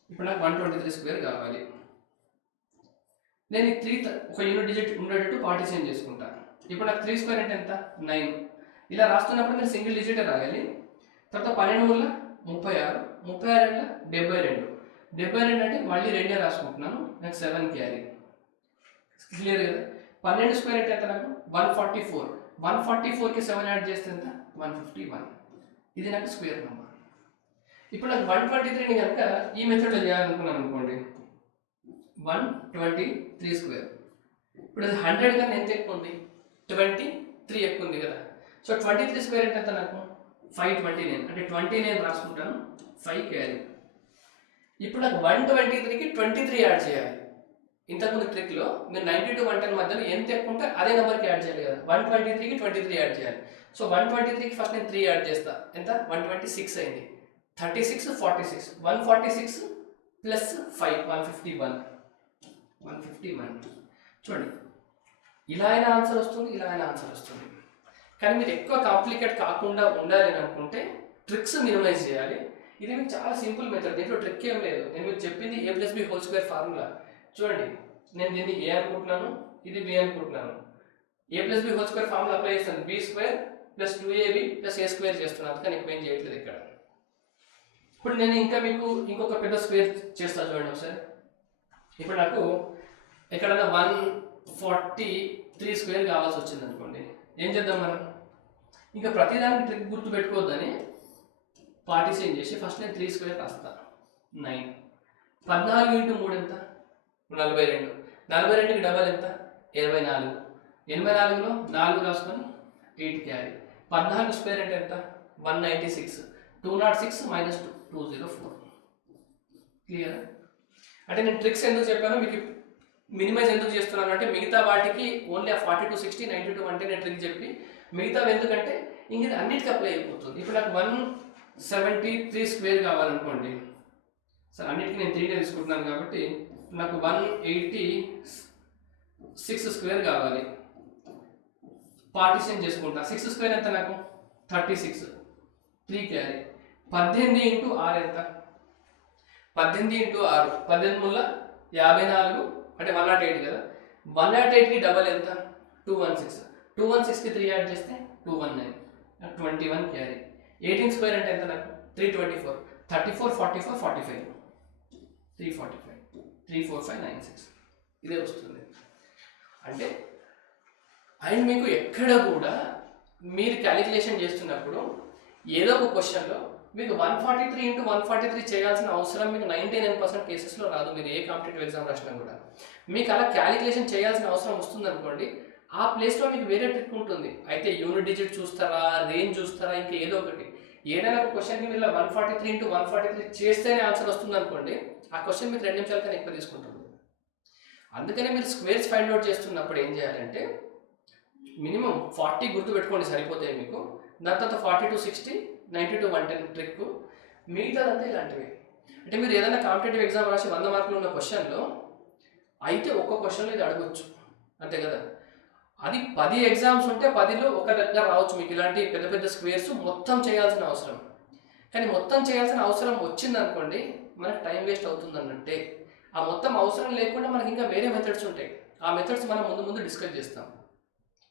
ఇప్పుడు నాకు 123 స్క్వేర్ కావాలి. నేను ఈ 3 ఒక యూనిట్ డిజిట్ ఉండేటట్టు పార్టీషన్ చేసుకుంటాను. ఇప్పుడు నాకు 3 స్క్వేర్ అంటే ఎంత? 9. ఇలా రాస్తున్నప్పుడు మీరు సింగిల్ డిజిటే రాయాలి. తర్వాత 12 వల్ల 36, 36 72. 72 అంటే మళ్ళీ 2 రాసుకుంటున్నాను. నాకు 7 క్యారీ. క్లియర్ కదా. 12 స్క్వేర్ అంటే ఎంత నాకు? 144. 144కి 7 యాడ్ చేస్తే ఎంత? 151. ఇది నాకు స్క్వేర్ నెంబర్. ఇప్పుడు నాకు 123ని కనుక ఈ మెథడ్లో చేయాలనుకున్నాను అనుకోండి. 123 స్క్వేర్. ఇప్పుడు అది 100 కన్నా ఎంత ఎక్కువ ఉంది? 23 ఎక్కువ ఉంది కదా. సో 23 స్క్వేర్ అంటే ఎంత నాకు? 529. అంటే 29 రాసుకుంటాను, 5 క్యారీ. ఇప్పుడు నాకు 123కి 23 యాడ్ చేయాలి. ఇంతకుముందు ట్రిక్లో మీరు 90 to 110 మధ్యలో ఎంత ఎక్కువ ఉంటే అదే నెంబర్కి యాడ్ చేయాలి కదా. 123కి 23 యాడ్ చేయాలి. సో 123కి ఫస్ట్ నేను 3 యాడ్ చేస్తా. ఎంత? 126 అయింది. 36 46. 146 ప్లస్ 5 151. చూడండి, ఇలా అయినా ఆన్సర్ వస్తుంది, ఇలా అయినా ఆన్సర్ వస్తుంది. కానీ మీరు ఎక్కువ కాంప్లికేట్ కాకుండా ఉండాలి అని అనుకుంటే ట్రిక్స్ మినిమైజ్ చేయాలి. ఇది మీకు చాలా సింపుల్ మెథడ్. దీంట్లో ట్రిక్ ఏం లేదు. నేను మీకు చెప్పింది a+b² ఫార్ములా. చూడండి, నేను దీన్ని ఏ అనుకుంటున్నాను, ఇది బి అనుకుంటున్నాను. a+b² ఫార్ములా అప్లై చేస్తాను. b² + 2ab + a² చేస్తున్నాను. అందుకని ఎక్కువ ఏం చేయట్లేదు ఇక్కడ. ఇప్పుడు నేను ఇంకా మీకు ఇంకొక పెద్ద స్క్వేర్ చేస్తా చూడండి ఒకసారి. ఇప్పుడు నాకు ఎక్కడన్నా 143 స్క్వేర్ కావాల్సి వచ్చింది అనుకోండి, ఏం చేద్దాం మనం? ఇంకా ప్రతిదానికి ట్రిక్ గుర్తు పెట్టుకోవద్దని పార్టీషన్ చేసి ఫస్ట్ నేను 3 స్క్వేర్ రాస్తా. 9. 14 ఇంటూ 3 ఎంత? 42. 42కి డబల్ ఎంత? 84. 84లో 4 రాసుకొని 8 క్యారీ. 14 స్క్వేర్ అంటే ఎంత? 196. 206 మైనస్ 204. క్లియర్? అంటే నేను ట్రిక్స్ ఎందుకు చెప్పాను మీకు, మినిమైజ్ ఎందుకు చేస్తున్నాను అంటే మిగతా వాటికి ఓన్లీ ఆ 42, 60, 92 అంటే నేను ట్రిక్ చెప్పి మిగతావి ఎందుకంటే ఇంక ఇది అన్నిటికీ అప్లై అయిపోతుంది. ఇప్పుడు నాకు 173 స్క్వేర్ కావాలనుకోండి, సరే అన్నిటికీ నేను 3 తీసుకుంటున్నాను కాబట్టి నాకు 186 స్క్వేర్ కావాలి. పార్టిషన్ చేసుకుంటా. 6 స్క్వేర్ ఎంత నాకు? 36. 3 క్యారీ. 18 ఇంటూ 6 ఎంత? 18 ఇంటూ 6 18 ముళ్ళ 54 అంటే 108 కదా. 108కి డబల్ ఎంత? 216. 216కి 3 యాడ్ చేస్తే 219. 21 క్యారీ. 18 స్క్వేర్ అంటే ఎంత నాకు? 324. 34, 44, 45. 345. 34596 ఇదే వస్తుంది. అంటే అండ్ మీకు ఎక్కడ కూడా మీరు క్యాలిక్యులేషన్ చేస్తున్నప్పుడు ఏదో ఒక క్వశ్చన్లో మీకు 143 ఇంటూ 143 చేయాల్సిన అవసరం మీకు 99% కేసెస్లో రాదు. మీరు ఏ కాంపిటేటివ్ ఎగ్జామ్ రాసినా కూడా మీకు అలా క్యాలిక్యులేషన్ చేయాల్సిన అవసరం వస్తుంది అనుకోండి, ఆ ప్లేస్లో మీకు వేరే ట్రిక్ ఉంటుంది. అయితే యూనిట్ డిజిట్ చూస్తారా, రేంజ్ చూస్తారా, ఇంకా ఏదో ఒకటి. ఏదైనా ఒక క్వశ్చన్కి మీరు 143 ఇంటూ 143 చేస్తేనే ఆన్సర్ వస్తుంది అనుకోండి, ఆ క్వశ్చన్ మీకు 2 నిమిషాల కన్నా ఎక్కువ తీసుకుంటుంది. అందుకనే మీరు స్క్వేర్స్ ఫైండ్ అవుట్ చేస్తున్నప్పుడు ఏం చేయాలంటే మినిమం 40 గుర్తు పెట్టుకోండి సరిపోతాయి మీకు. దాని తర్వాత 40 to 60, 90 to 110 ట్రిక్. మిగతాదంతా ఇలాంటివి. అంటే మీరు ఏదైనా కాంపిటేటివ్ ఎగ్జామ్ రాసి 100 మార్కులు ఉన్న క్వశ్చన్లో అయితే ఒక్క క్వశ్చన్లో ఇది అడగొచ్చు, అంతే కదా. అది 10 ఎగ్జామ్స్ ఉంటే 10లో ఒక దగ్గర రావచ్చు మీకు ఇలాంటి పెద్ద పెద్ద స్క్వేర్స్ మొత్తం చేయాల్సిన అవసరం. కానీ మొత్తం చేయాల్సిన అవసరం వచ్చిందనుకోండి మనకు టైం వేస్ట్ అవుతుంది అన్నట్టే. ఆ మొత్తం అవసరం లేకుండా మనకి ఇంకా వేరే మెథడ్స్ ఉంటాయి. ఆ మెథడ్స్ మనం ముందు డిస్కస్ చేస్తాం.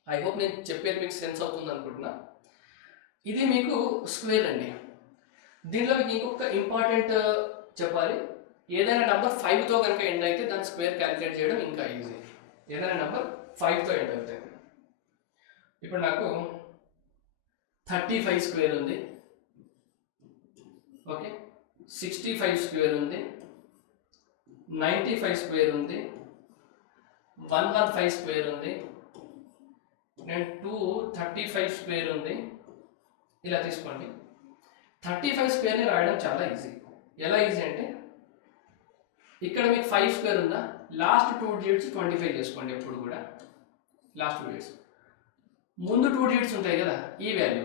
ఐ హోప్ నేను చెప్పేది మీకు సెన్స్ అవుతుంది అనుకుంటున్నా. ఇది మీకు స్క్వేర్ అండి. దీనిలో మీకు ఇంకొక ఇంపార్టెంట్ చెప్పాలి, ఏదైనా నెంబర్ 5తో కనుక ఎండ్ అయితే దాని స్క్వేర్ క్యాలిక్యులేట్ చేయడం ఇంకా ఈజీ. ఏదైనా నెంబర్ 5తో ఎండ్ అవుతాయి. ఇప్పుడు నాకు 35 స్క్వేర్ ఉంది, ఓకే, 65 స్క్వేర్ ఉంది, 95 స్క్వేర్ ఉంది, 115 స్క్వేర్ ఉంది, నేను 235 స్క్వేర్ ఉంది. ఇలా తీసుకోండి. 35 స్క్వేర్ని రాయడం చాలా ఈజీ. ఎలా ఈజీ అంటే ఇక్కడ మీకు 5 స్క్వేర్ ఉందా, లాస్ట్ 2 డిజిట్స్ 25 చేసుకోండి. ఎప్పుడు కూడా లాస్ట్ 2 డిజిట్స్, ముందు 2 డిజిట్స్ ఉంటాయి కదా, ఈ వాల్యూ.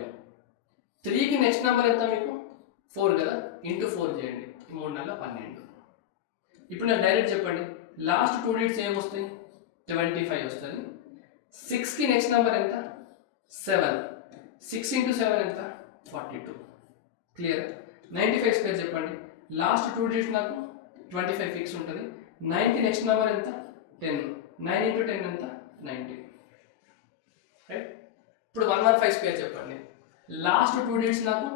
3కి నెక్స్ట్ నెంబర్ ఎంత మీకు? 4 కదా, ఇంటూ 4 చేయండి. 3 నెలల 12. ఇప్పుడు నాకు డైరెక్ట్ చెప్పండి, లాస్ట్ 2 డిజిట్స్ ఏమొస్తాయి? 25 వస్తుంది. 6కి నెక్స్ట్ నెంబర్ ఎంత? 7. 6 ఇంటూ 7 ఎంత? 42. క్లియర్? 95 స్క్వేర్ చెప్పండి, లాస్ట్ 2 డిజిట్స్ నాకు 25 ఫిక్స్ ఉంటుంది. 9కి నెక్స్ట్ నెంబర్ ఎంత? 10. 9 ఇంటూ 10 ఎంత? 90. రైట్? ఇప్పుడు 115 స్క్వేర్ చెప్పండి, లాస్ట్ 2 డిజిట్స్ నాకు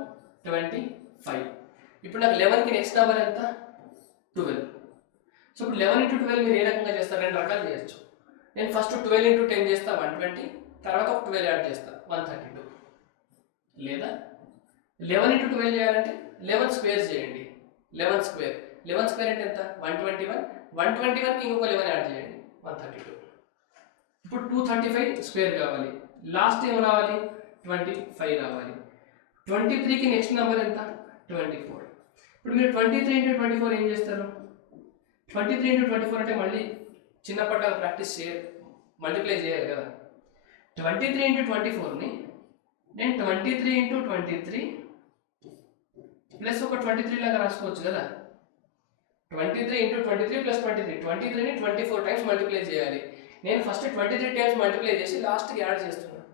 25. ఇప్పుడు నాకు 11కి నెక్స్ట్ నెంబర్ ఎంత? 12. సో ఇప్పుడు 11 ఇంటూ 12 మీరు ఏ రకంగా చేస్తారు? 2 రకాలు చేయొచ్చు. నేను ఫస్ట్ 12 ఇంటూ 10 చేస్తా 120, తర్వాత ఒక 12 యాడ్ చేస్తా 132. లేదా 11 ఇంటూ 12 చేయాలంటే 11 స్క్వేర్ చేయండి. 11 స్క్వేర్ అంటే ఎంత? 121. 121కి ఇంకొక 11 యాడ్ చేయండి 132. ఇప్పుడు 235 స్క్వేర్ కావాలి, లాస్ట్ ఏం రావాలి? 25 రావాలి. 23కి నెక్స్ట్ నెంబర్ ఎంత? 24. ఇప్పుడు మీరు 23 ఇంటూ 24 ఏం చేస్తారు? 23 ఇంటూ 24 అంటే మళ్ళీ చిన్నప్పటి ప్రాక్టీస్ మల్టిప్లై చేయాలి కదా. 23 ఇంటూ 24ని నేను 23 ఇంటూ 23 ప్లస్ ఒక 23 లాగా రాసుకోవచ్చు కదా. 23 ఇంటూ 23 ప్లస్ 23, 23ని 24 టైమ్స్ మల్టిప్లై చేయాలి. నేను ఫస్ట్ 23 టైమ్స్ మల్టిప్లై చేసి లాస్ట్కి యాడ్ చేస్తున్నాను.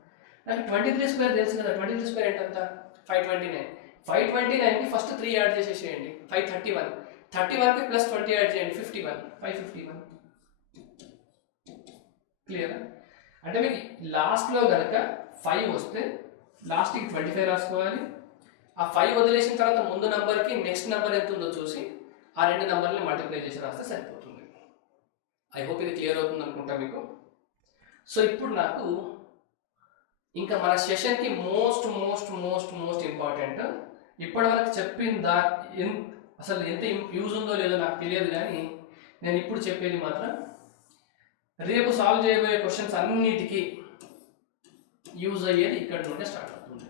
నాకు 23 స్క్వేర్ తెలుసు కదా. 23 స్క్వేర్ ఎంత? 529. 529కి ఫస్ట్ 3 యాడ్ చేసేసేయండి, 531. 31కి ప్లస్ 20 యాడ్ చేయండి, 51. 551. క్లియరా? అంటే మీకు లాస్ట్లో కనుక 5 వస్తే లాస్ట్కి 25 రాసుకోవాలి, ఆ 5 వదిలేసిన తర్వాత ముందు నెంబర్కి నెక్స్ట్ నెంబర్ ఎంత ఉందో చూసి ఆ రెండు నెంబర్ని మల్టిప్లై చేసి రాస్తే సరిపోతుంది. ఐ హోప్ ఇది క్లియర్ అవుతుంది అనుకుంటా మీకు. సో ఇప్పుడు నాకు ఇంకా మన సెషన్కి most most most most important, ఇప్పటివరకు చెప్పిందా అసలు ఎంత యూజ్ ఉందో లేదో నాకు తెలియదు, కానీ నేను ఇప్పుడు చెప్పేది మాత్రం రేపు సాల్వ్ చేయబోయే క్వశ్చన్స్ అన్నిటికీ యూజ్ అయ్యేది ఇక్కడ నుండే స్టార్ట్ అవుతుంది.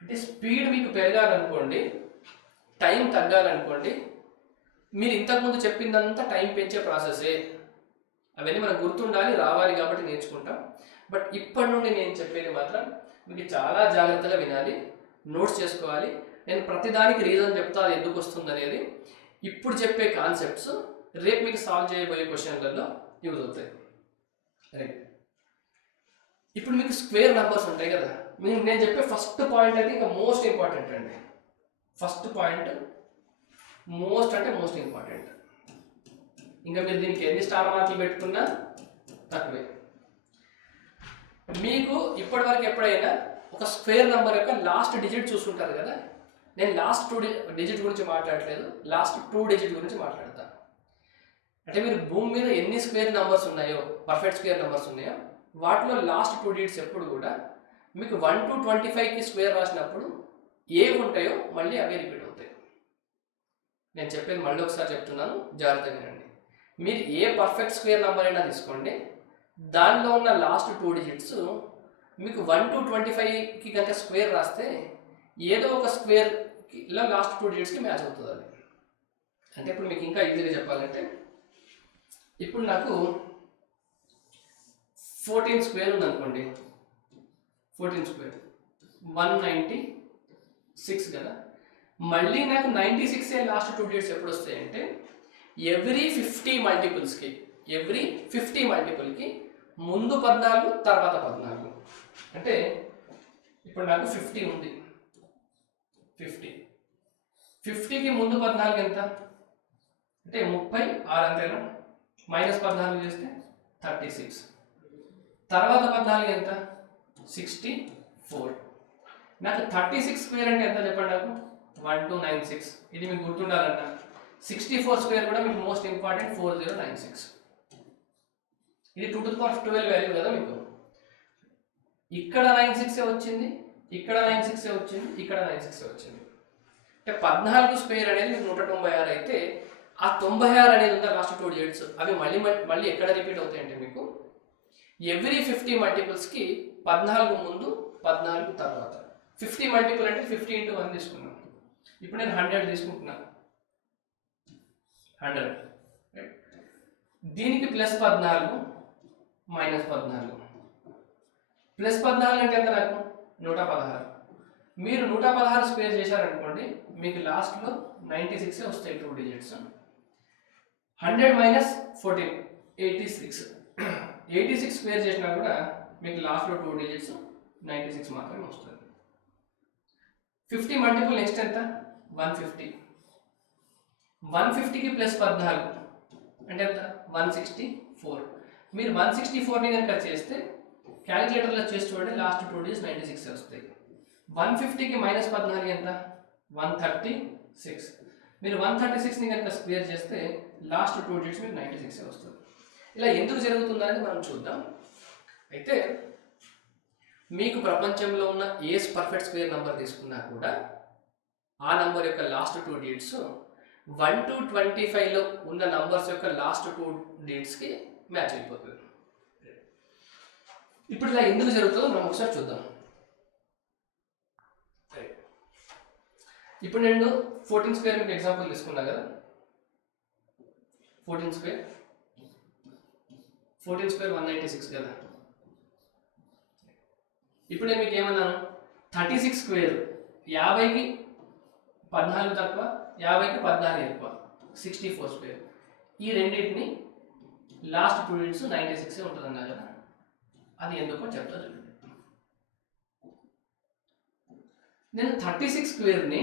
అంటే స్పీడ్ మీకు పెరగాలనుకోండి, టైం తగ్గాలనుకోండి, మీరు ఇంతకుముందు చెప్పిందంతా టైం పెంచే ప్రాసెసే, అవన్నీ మనకు గుర్తుండాలి, రావాలి కాబట్టి నేర్చుకుంటాం. బట్ ఇప్పటి నుండి నేను చెప్పేది మాత్రం మీకు చాలా జాగ్రత్తగా వినాలి, నోట్స్ చేసుకోవాలి. నేను ప్రతిదానికి రీజన్ చెప్తా అది ఎందుకు వస్తుంది అనేది. ఇప్పుడు చెప్పే కాన్సెప్ట్స్ రేపు మీకు సాల్వ్ చేయబోయే క్వశ్చన్లలో యూజ్ అవుతాయి. రైట్, ఇప్పుడు మీకు స్క్వేర్ నెంబర్స్ ఉంటాయి కదా, నేను చెప్పే ఫస్ట్ పాయింట్ అయితే ఇంకా మోస్ట్ ఇంపార్టెంట్ అండి. ఫస్ట్ పాయింట్ మోస్ట్ అంటే మోస్ట్ ఇంపార్టెంట్. ఇంకా మీరు దీనికి ఎన్ని స్టార్ మార్కులు పెట్టుకున్నా తక్కువే. మీకు ఇప్పటివరకు ఎప్పుడైనా ఒక స్క్వేర్ నెంబర్ యొక్క లాస్ట్ డిజిట్ చూసుకుంటారు కదా, నేను లాస్ట్ 2 డిజిట్ గురించి మాట్లాడలేదు, లాస్ట్ 2 డిజిట్ గురించి మాట్లాడతాను. అంటే మీరు భూమి మీద ఎన్ని స్క్వేర్ నెంబర్స్ ఉన్నాయో, పర్ఫెక్ట్ స్క్వేర్ నెంబర్స్ ఉన్నాయో, వాటిలో లాస్ట్ 2 డిజిట్స్ ఎప్పుడు కూడా మీకు 1 to 25కి స్క్వేర్ రాసినప్పుడు ఏవి ఉంటాయో మళ్ళీ అవే రిపీట్ అవుతాయి. నేను చెప్పేది మళ్ళీ ఒకసారి చెప్తున్నాను, జాగ్రత్తగా వినండి. మీరు ఏ పర్ఫెక్ట్ స్క్వేర్ నెంబర్ అయినా తీసుకోండి, దానిలో ఉన్న లాస్ట్ 2 డిజిట్స్ మీకు 1 to 25కి కనుక స్క్వేర్ రాస్తే ఏదో ఒక స్క్వేర్లో లాస్ట్ 2 డిజిట్స్కి మ్యాచ్ అవుతుంది అది. అంటే ఇప్పుడు మీకు ఇంకా ఈజీగా చెప్పాలంటే, ఇప్పుడు నాకు 14 స్క్వేర్ ఉందనుకోండి, 14 స్క్వేర్ 196 కదా, మళ్ళీ నాకు 96 లాస్ట్ 2 డిజిట్స్ ఎప్పుడు వస్తాయంటే ఎవ్రీ 50 మల్టిపుల్కి ముందు 14 తర్వాత 14. అంటే ఇప్పుడు నాకు 50 ఉంది, 50కి ముందు 14 ఎంత అంటే 36 అంతేనా, -14 చేస్తే 36, తర్వాత 14 ఎంత 64. నాకు 36 స్క్వేర్ అంటే ఎంత చెప్పండి నాకు, 1296. ఇది మీకు గుర్తుండాలంట. 64 స్క్వేర్ కూడా మీకు మోస్ట్ ఇంపార్టెంట్, 4096. ఇది 2 to the power 12 వాల్యూ కదా మీకు. ఇక్కడ 96 వచ్చింది, ఇక్కడ 96 వచ్చింది, ఇక్కడ 96 వచ్చింది. అంటే 14 స్క్వేర్ అనేది మీకు 196 అయితే ఆ 96 అనేది ఉందా లాస్ట్ 2 డిజిట్స్, అవి మళ్ళీ ఎక్కడ రిపీట్ అవుతాయంటే మీకు ఎవ్రీ 50 మల్టిపుల్స్కి 14 ముందు 14 తర్వాత. 50 మల్టిపుల్ అంటే 50 into 1 తీసుకున్నాను. ఇప్పుడు నేను 100 తీసుకుంటున్నాను, 100. దీనికి +14 -14. +14 అంటే ఎంత నాకు 116. మీరు 116 స్క్వేర్ చేశారనుకోండి, మీకు లాస్ట్లో 96 వస్తాయి 2 డిజిట్స్. 100 - 14 86. 86 స్క్వేర్ చేసినా కూడా మీకు లాస్ట్లో 2 డిజిట్స్ 96 మాత్రమే వస్తుంది. 50 మల్టిపుల్ నెక్స్ట్ ఎంత 150. 150కి +14 అంటే ఎంత 164. మీరు 164ని కనుక చేస్తే క్యాలిక్యులేటర్లో చేసి చూడండి, లాస్ట్ 2 డిజిట్స్ 96 వస్తాయి. 150కి -14 ఎంత 136. మీరు 136ని కనుక స్క్వేర్ చేస్తే లాస్ట్ 2 డిజిట్స్ మీకు 96 వస్తుంది. ఇలా ఎందుకు జరుగుతుందనేది మనం చూద్దాం. అయితే మీకు ప్రపంచంలో ఉన్న ఏ పర్ఫెక్ట్ స్క్వేర్ నెంబర్ తీసుకున్నా కూడా ఆ నెంబర్ యొక్క లాస్ట్ 2 డిజిట్స్ 1 to 25లో ఉన్న నంబర్స్ యొక్క లాస్ట్ 2 డిజిట్స్కి మ్యాచ్ అయిపోతుంది. ఇప్పుడు ఇలా ఎందుకు జరుగుతుందో మనం ఒకసారి చూద్దాం. ఇప్పుడు నేను 14 స్క్వేర్ మీకు ఎగ్జాంపుల్ తీసుకున్నా కదా, 14 స్క్వేర్ 196 కదా. ఇప్పుడు నేను మీకు ఏమన్నాను, 36 స్క్వేర్ 50కి 14 తక్కువ, 50కి 14 ఎక్కువ, 64 స్క్వేర్. ఈ రెండింటిని లాస్ట్ 2 డిజిట్స్ 96 ఉంటుంది అన్నా కదా, అది ఎందుకో చెప్తా చూడండి. నేను 36 స్క్వేర్ని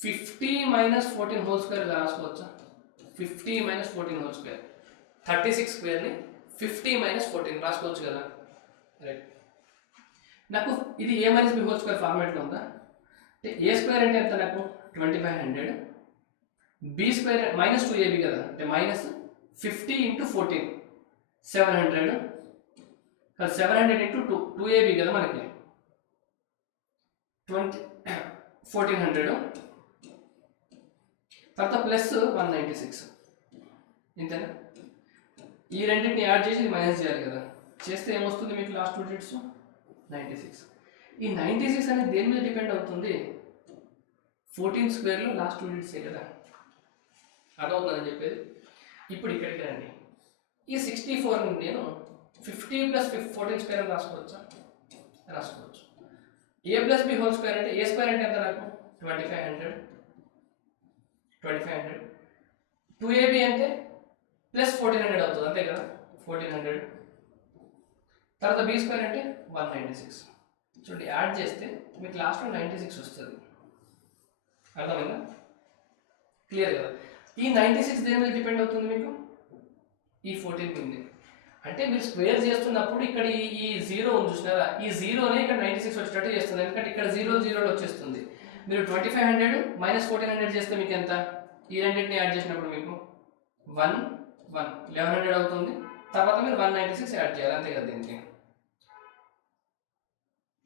50 - 14 హోల్ స్క్వేర్ రాసుకోవచ్చా? 50 - 14 whole square. 36 స్క్వేర్ని 50 - 14 రాసుకోవచ్చు కదా. రైట్, నాకు ఇది ఏ మైనస్ బి హోల్ స్క్వేర్ ఫార్మాట్లో ఉందా అంటే ఏ స్క్వేర్ అంటే ఎంత నాకు 2500 బి స్క్వేర్ మైనస్ 2ab కదా అంటే మైనస్ 50 ఇంటూ 14 700 700 ఇంటూ 2ab కదా మనకి 1400 తర్వాత ప్లస్ 196 ఇంతేనా ఈ రెండింటిని యాడ్ చేసి మైనస్ చేయాలి కదా చేస్తే ఏమొస్తుంది మీకు లాస్ట్ 2 డిజిట్స్ 96 ఈ 96 అనేది దేని మీద డిపెండ్ అవుతుంది 14 స్క్వేర్లో లాస్ట్ 2 డిజిట్సే కదా అర్థమవుతుందని చెప్పేది ఇప్పుడు ఇక్కడికి రండి ఈ 64 నేను 50 ప్లస్ 14 స్క్వేర్ అని రాసుకోవచ్చా రాసుకోవచ్చు ఏ ప్లస్ బి హోల్ స్క్వేర్ అంటే ఏ స్క్వేర్ అంటే ఎంత నాకు 2500 2ab అంటే ప్లస్ 1400 అవుతుంది అంతే కదా 1400 తర్వాత బి స్క్వేర్ అంటే 196 చూడండి యాడ్ చేస్తే మీకు లాస్ట్లో 96 వస్తుంది అర్థమైందా క్లియర్ కదా ఈ 96 దేని మీద డిపెండ్ అవుతుంది మీకు ఈ 14 ఉంది అంటే మీరు స్క్వేర్ చేస్తున్నప్పుడు ఇక్కడ ఈ జీరో ఉంది చూసినారా ఈ జీరోనే ఇక్కడ 96 వచ్చేటట్టు చేస్తుంది ఎందుకంటే ఇక్కడ 0 వచ్చేస్తుంది మీరు 2500 మైనస్ 1400 చేస్తే మీకు ఎంత ఈ రెండింటిని యాడ్ చేసినప్పుడు మీకు 1100 అవుతుంది తర్వాత మీరు 196 యాడ్ చేయాలి అంతే కదా దీనికి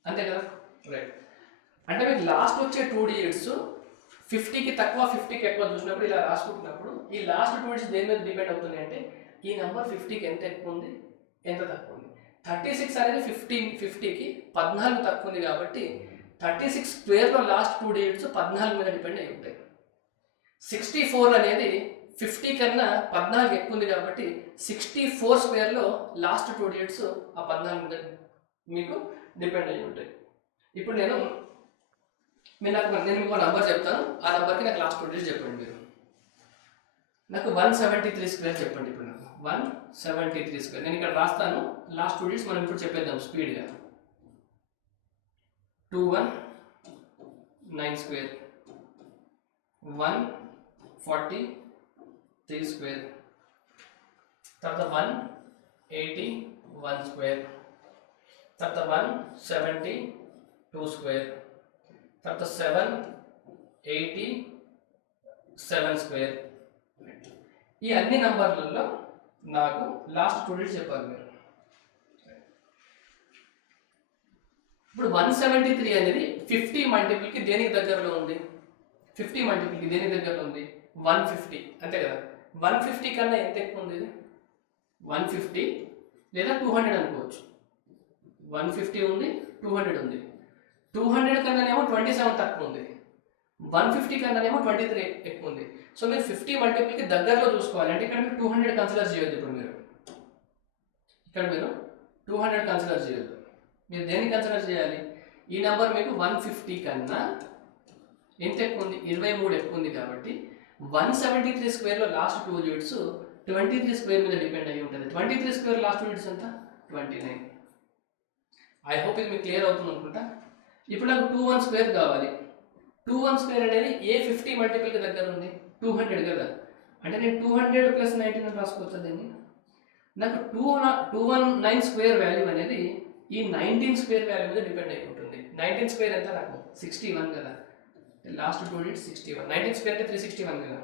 అంతే కదా రైట్ అంటే మీకు లాస్ట్ వచ్చే 2 డిజిట్స్ 50కి తక్కువ 50కి ఎక్కువ చూసినప్పుడు ఇలా రాసుకుంటున్నప్పుడు ఈ లాస్ట్ 2 డిజిట్స్ దేని మీద డిపెండ్ అవుతుంది అంటే ఈ నెంబర్ 50కి ఎంత ఎక్కువ ఉంది ఎంత తక్కువ ఉంది 36 అనేది 50కి 14 తక్కువ ఉంది కాబట్టి 36 స్క్వేర్లో లాస్ట్ 2 డిజిట్స్ 14 మీద డిపెండ్ అయి ఉంటాయి 64 అనేది 50 కన్నా 14 ఎక్కువ ఉంది కాబట్టి 64 స్క్వేర్లో లాస్ట్ 2 డిజిట్స్ ఆ 14 మీద మీకు డిపెండ్ అయి ఉంటాయి ఇప్పుడు నేను మీకు నంబర్ చెప్తాను ఆ నెంబర్కి నాకు లాస్ట్ 2 డిజిట్స్ చెప్పండి మీరు నాకు 173 స్క్వేర్ చెప్పండి ఇప్పుడు నాకు 173 స్క్వేర్ నేను ఇక్కడ రాస్తాను లాస్ట్ 2 డిజిట్స్ మనం ఇప్పుడు చెప్పేద్దాం స్పీడ్గా 219 స్క్వేర్ 143 స్క్వేర్ తర్వాత 181 స్క్వేర్ తర్వాత 172 స్క్వేర్ తర్వాత 787 స్క్వేర్ ఈ అన్ని నంబర్లలో నాకు లాస్ట్ 2 డిజిట్స్ చెప్పాలి మీరు ఇప్పుడు 173 అనేది 50 మల్టిపుల్కి దేనికి దగ్గరలో ఉంది 50 మల్టిపుల్కి దేనికి దగ్గరలో ఉంది 150 అంతే కదా 150 కన్నా ఎంత ఎక్కువ ఉంది 150 లేదా 200 అనుకోవచ్చు 150 ఉంది 200 ఉంది 200 కన్నానేమో 27 తక్కువ ఉంది 150 కన్నానేమో 23 ఎక్కువ ఉంది సో మీరు 50 మల్టిపుల్కి దగ్గరలో చూసుకోవాలి అంటే ఇక్కడ మీరు 200 కన్సిడర్ చేయొద్దు ఇప్పుడు మీరు ఇక్కడ మీరు 200 కన్సిడర్ చేయొద్దు మీరు దేన్ని కన్సిడర్ చేయాలి ఈ నెంబర్ మీకు 150 కన్నా ఎంత ఎక్కువ ఉంది 23 ఎక్కువ ఉంది కాబట్టి 173 స్క్వేర్లో లాస్ట్ 2 డిజిట్స్ 23 స్క్వేర్ మీద డిపెండ్ అయ్యి ఉంటుంది 23 స్క్వేర్ లాస్ట్ 2 డిజిట్స్ ఎంత 29 ఐ హోప్ ఇది మీకు క్లియర్ అవుతుంది అనుకుంటా ఇప్పుడు నాకు 21 స్క్వేర్ కావాలి 21 స్క్వేర్ అనేది ఏ 50 మల్టిపుల్కి దగ్గర ఉంది 200 కదా అంటే నేను 200 ప్లస్ 19 అని రాసుకోవచ్చు దీన్ని నాకు 219 స్క్వేర్ వాల్యూ అనేది ఈ 19 స్క్వేర్ వాల్యూ మీద డిపెండ్ అయి ఉంటుంది 19 స్క్వేర్ ఎంత నాకు 61 కదా లాస్ట్ 2 డిజిట్స్ 61 19 స్క్వేర్ అంటే 361 కదా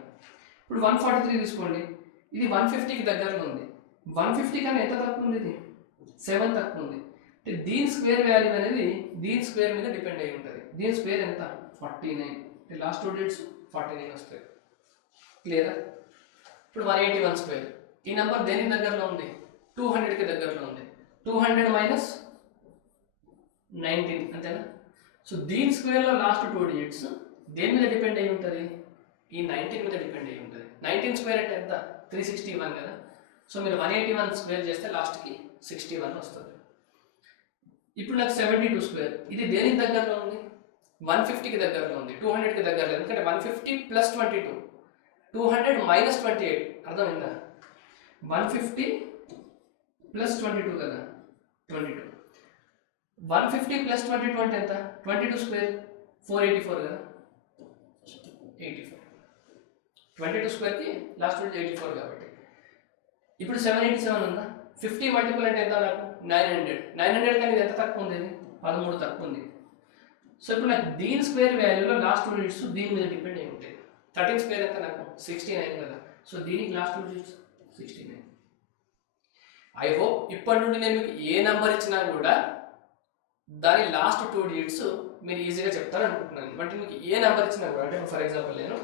ఇప్పుడు 143 తీసుకోండి ఇది 150కి దగ్గరలో ఉంది 150 కన్నా ఎంత తక్కువ ఉంది ఇది 7 తక్కువ ఉంది అంటే దీని స్క్వేర్ వాల్యూ అనేది దీని స్క్వేర్ మీద డిపెండ్ అయి ఉంటుంది దీని స్క్వేర్ ఎంత 49 అంటే లాస్ట్ 2 డిజిట్స్ 49 వస్తాయి క్లియరా ఇప్పుడు 181 స్క్వేర్ ఈ నెంబర్ దేనికి దగ్గరలో ఉంది 200కి దగ్గరలో ఉంది 200 మైనస్ 19 అంతేనా సో దీని స్క్వేర్లో లాస్ట్ 2 డిజిట్స్ దేని మీద డిపెండ్ అయి ఉంటుంది ఈ 19 మీద డిపెండ్ అయి ఉంటుంది 19 స్క్వేర్ అంటే ఎంత 361 కదా సో మీరు 181 స్క్వేర్ చేస్తే లాస్ట్కి 61 వస్తుంది ఇప్పుడు నాకు 72 స్క్వేర్ ఇది దేనికి దగ్గరలో ఉంది 150కి దగ్గరలో ఉంది 200కి దగ్గరలో ఎందుకంటే 150 ప్లస్ 22 200 మైనస్ 28 అర్థమైందా 150 ప్లస్ 22 కదా 22 150 ప్లస్ 22 అంటే ఎంత 22 స్క్వేర్ 484 కదా 84 22 స్క్వేర్కి లాస్ట్ 84 కాబట్టి ఇప్పుడు 787 ఉందా 50 మల్టిపుల్ అంటే ఎంత నాకు 900 కానీ ఇది ఎంత తక్కువ ఉంది ఇది 13 తక్కువ ఉంది. సో ఇప్పుడు నాకు దీని స్క్వేర్ వాల్యూలో లాస్ట్ 2 డిజిట్స్ దీని మీద డిపెండ్ అయి ఉంటాయి. 13 స్క్వేర్ ఎంత నాకు 69 కదా. సో దీనికి లాస్ట్ 2 డిజిట్స్ 69. ఐ హోప్ ఇప్పటి నుండి నేను మీకు ఏ నెంబర్ ఇచ్చినా కూడా దాని లాస్ట్ 2 డిజిట్స్ మీరు ఈజీగా చెప్తాను అనుకుంటున్నాను. బట్ మీకు ఏ నెంబర్ ఇచ్చినా కూడా, అంటే ఫర్ ఎగ్జాంపుల్ నేను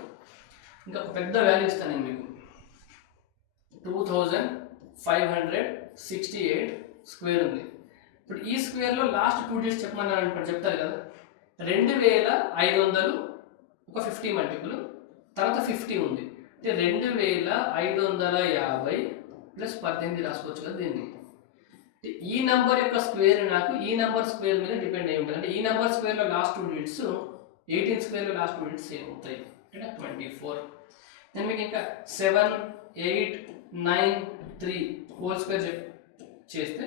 ఇంకా ఒక పెద్ద వాల్యూ ఇస్తాను నేను మీకు, 2568 స్క్వేర్ ఉంది. ఇప్పుడు ఈ స్క్వేర్లో లాస్ట్ 2 డిజిట్స్ చెప్పమన్నాను అనుకోండి, చెప్తారు కదా. 2500 ఒక 50 మల్టిపుల్, తర్వాత 50 ఉంది అంటే 2550 ప్లస్ 18 రాసుకోవచ్చు కదా దీన్ని. ఈ నెంబర్ యొక్క స్క్వేర్ నాకు ఈ నెంబర్ స్క్వేర్ మీద డిపెండ్ అయి ఉంటుంది. అంటే ఈ నెంబర్ స్క్వేర్లో లాస్ట్ 2 డిజిట్స్ 18 స్క్వేర్లో లాస్ట్ 2 డిజిట్స్ సేమ్ అవుతాయి అంటే 24. నేను మీకు ఇంకా 7, 8, 9, 3 హోల్ స్క్వేర్ చేస్తే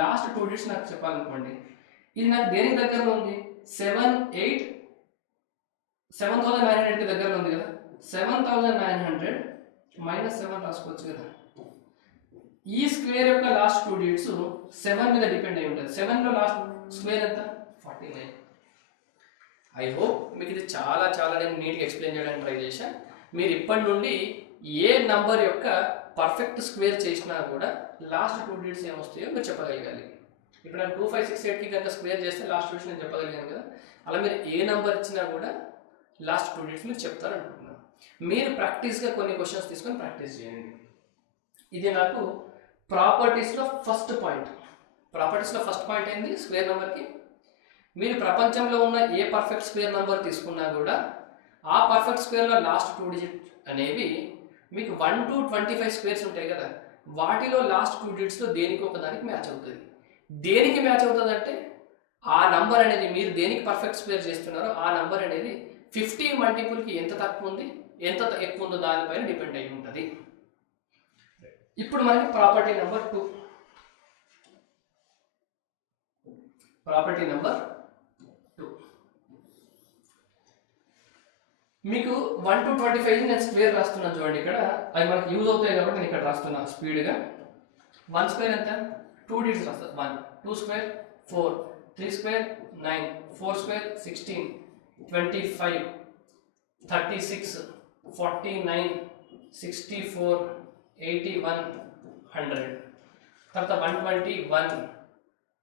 లాస్ట్ 2 డిజిట్స్ నాకు చెప్పాలనుకోండి, ఇది నాకు దేనికి దగ్గరలో ఉంది? 7900 దగ్గరలో ఉంది కదా. 7900 మైనస్ 7 రాసుకోవచ్చు కదా. ఈ స్క్వేర్ యొక్క లాస్ట్ 2 డిజిట్స్ 7 మీద డిపెండ్ అయి ఉంటుంది. 7లో లాస్ట్ స్క్వేర్ ఎంత? 49. ఐ హోప్ మీకు ఇది చాలా చాలా నేను నీట్గా ఎక్స్ప్లెయిన్ చేయడానికి ట్రై చేశాను. మీరు ఇప్పటి నుండి ఏ నంబర్ యొక్క పర్ఫెక్ట్ స్క్వేర్ చేసినా కూడా లాస్ట్ 2 డిజిట్స్ ఏమొస్తాయో మీరు చెప్పగలగాలి. ఇప్పుడు నేను 2568కి కనుక స్క్వేర్ చేస్తే లాస్ట్ డిజిట్స్ నేను చెప్పగలిగాను కదా. అలా మీరు ఏ నెంబర్ ఇచ్చినా కూడా లాస్ట్ 2 డిజిట్స్ మీరు చెప్తారు అనుకుంటున్నాను. మీరు ప్రాక్టీస్గా కొన్ని క్వశ్చన్స్ తీసుకొని ప్రాక్టీస్ చేయండి. ఇది నాకు ప్రాపర్టీస్లో ఫస్ట్ పాయింట్. ప్రాపర్టీస్లో ఫస్ట్ పాయింట్ ఏంది? స్క్వేర్ నెంబర్కి మీరు ప్రపంచంలో ఉన్న ఏ పర్ఫెక్ట్ స్క్వేర్ నెంబర్ తీసుకున్నా కూడా ఆ పర్ఫెక్ట్ స్క్వేర్లో లాస్ట్ 2 డిజిట్ అనేవి మీకు 1 to 25 స్క్వేర్స్ ఉంటాయి కదా, వాటిలో లాస్ట్ 2 డిజిట్స్లో దేనికి ఒక దానికి మ్యాచ్ అవుతుంది. దేనికి మ్యాచ్ అవుతుంది అంటే ఆ నంబర్ అనేది మీరు దేనికి పర్ఫెక్ట్ స్క్వేర్ చేస్తున్నారో ఆ నంబర్ అనేది 50 మల్టిపుల్కి ఎంత తక్కువ ఉంది ఎంత ఎక్కువ ఉందో దానిపైన డిపెండ్ అయి ఉంటుంది. ఇప్పుడు మనకి ప్రాపర్టీ నెంబర్ 2. ప్రాపర్టీ నెంబర్ 2 మీకు 1 to 25 నేను స్క్వేర్ రాస్తున్నాను చూడండి. ఇక్కడ అవి మనకి యూజ్ అవుతాయి కాబట్టి నేను ఇక్కడ రాస్తున్నా స్పీడ్గా. 1 స్క్వేర్ ఎంత? 2 డిజిట్స్ రాస్తాను. 1, 2 స్క్వేర్ 4, 3 స్క్వేర్ 9, 4 స్క్వేర్ 16, 25, 36, 49, 64, 81, 100. తర్వాత 121,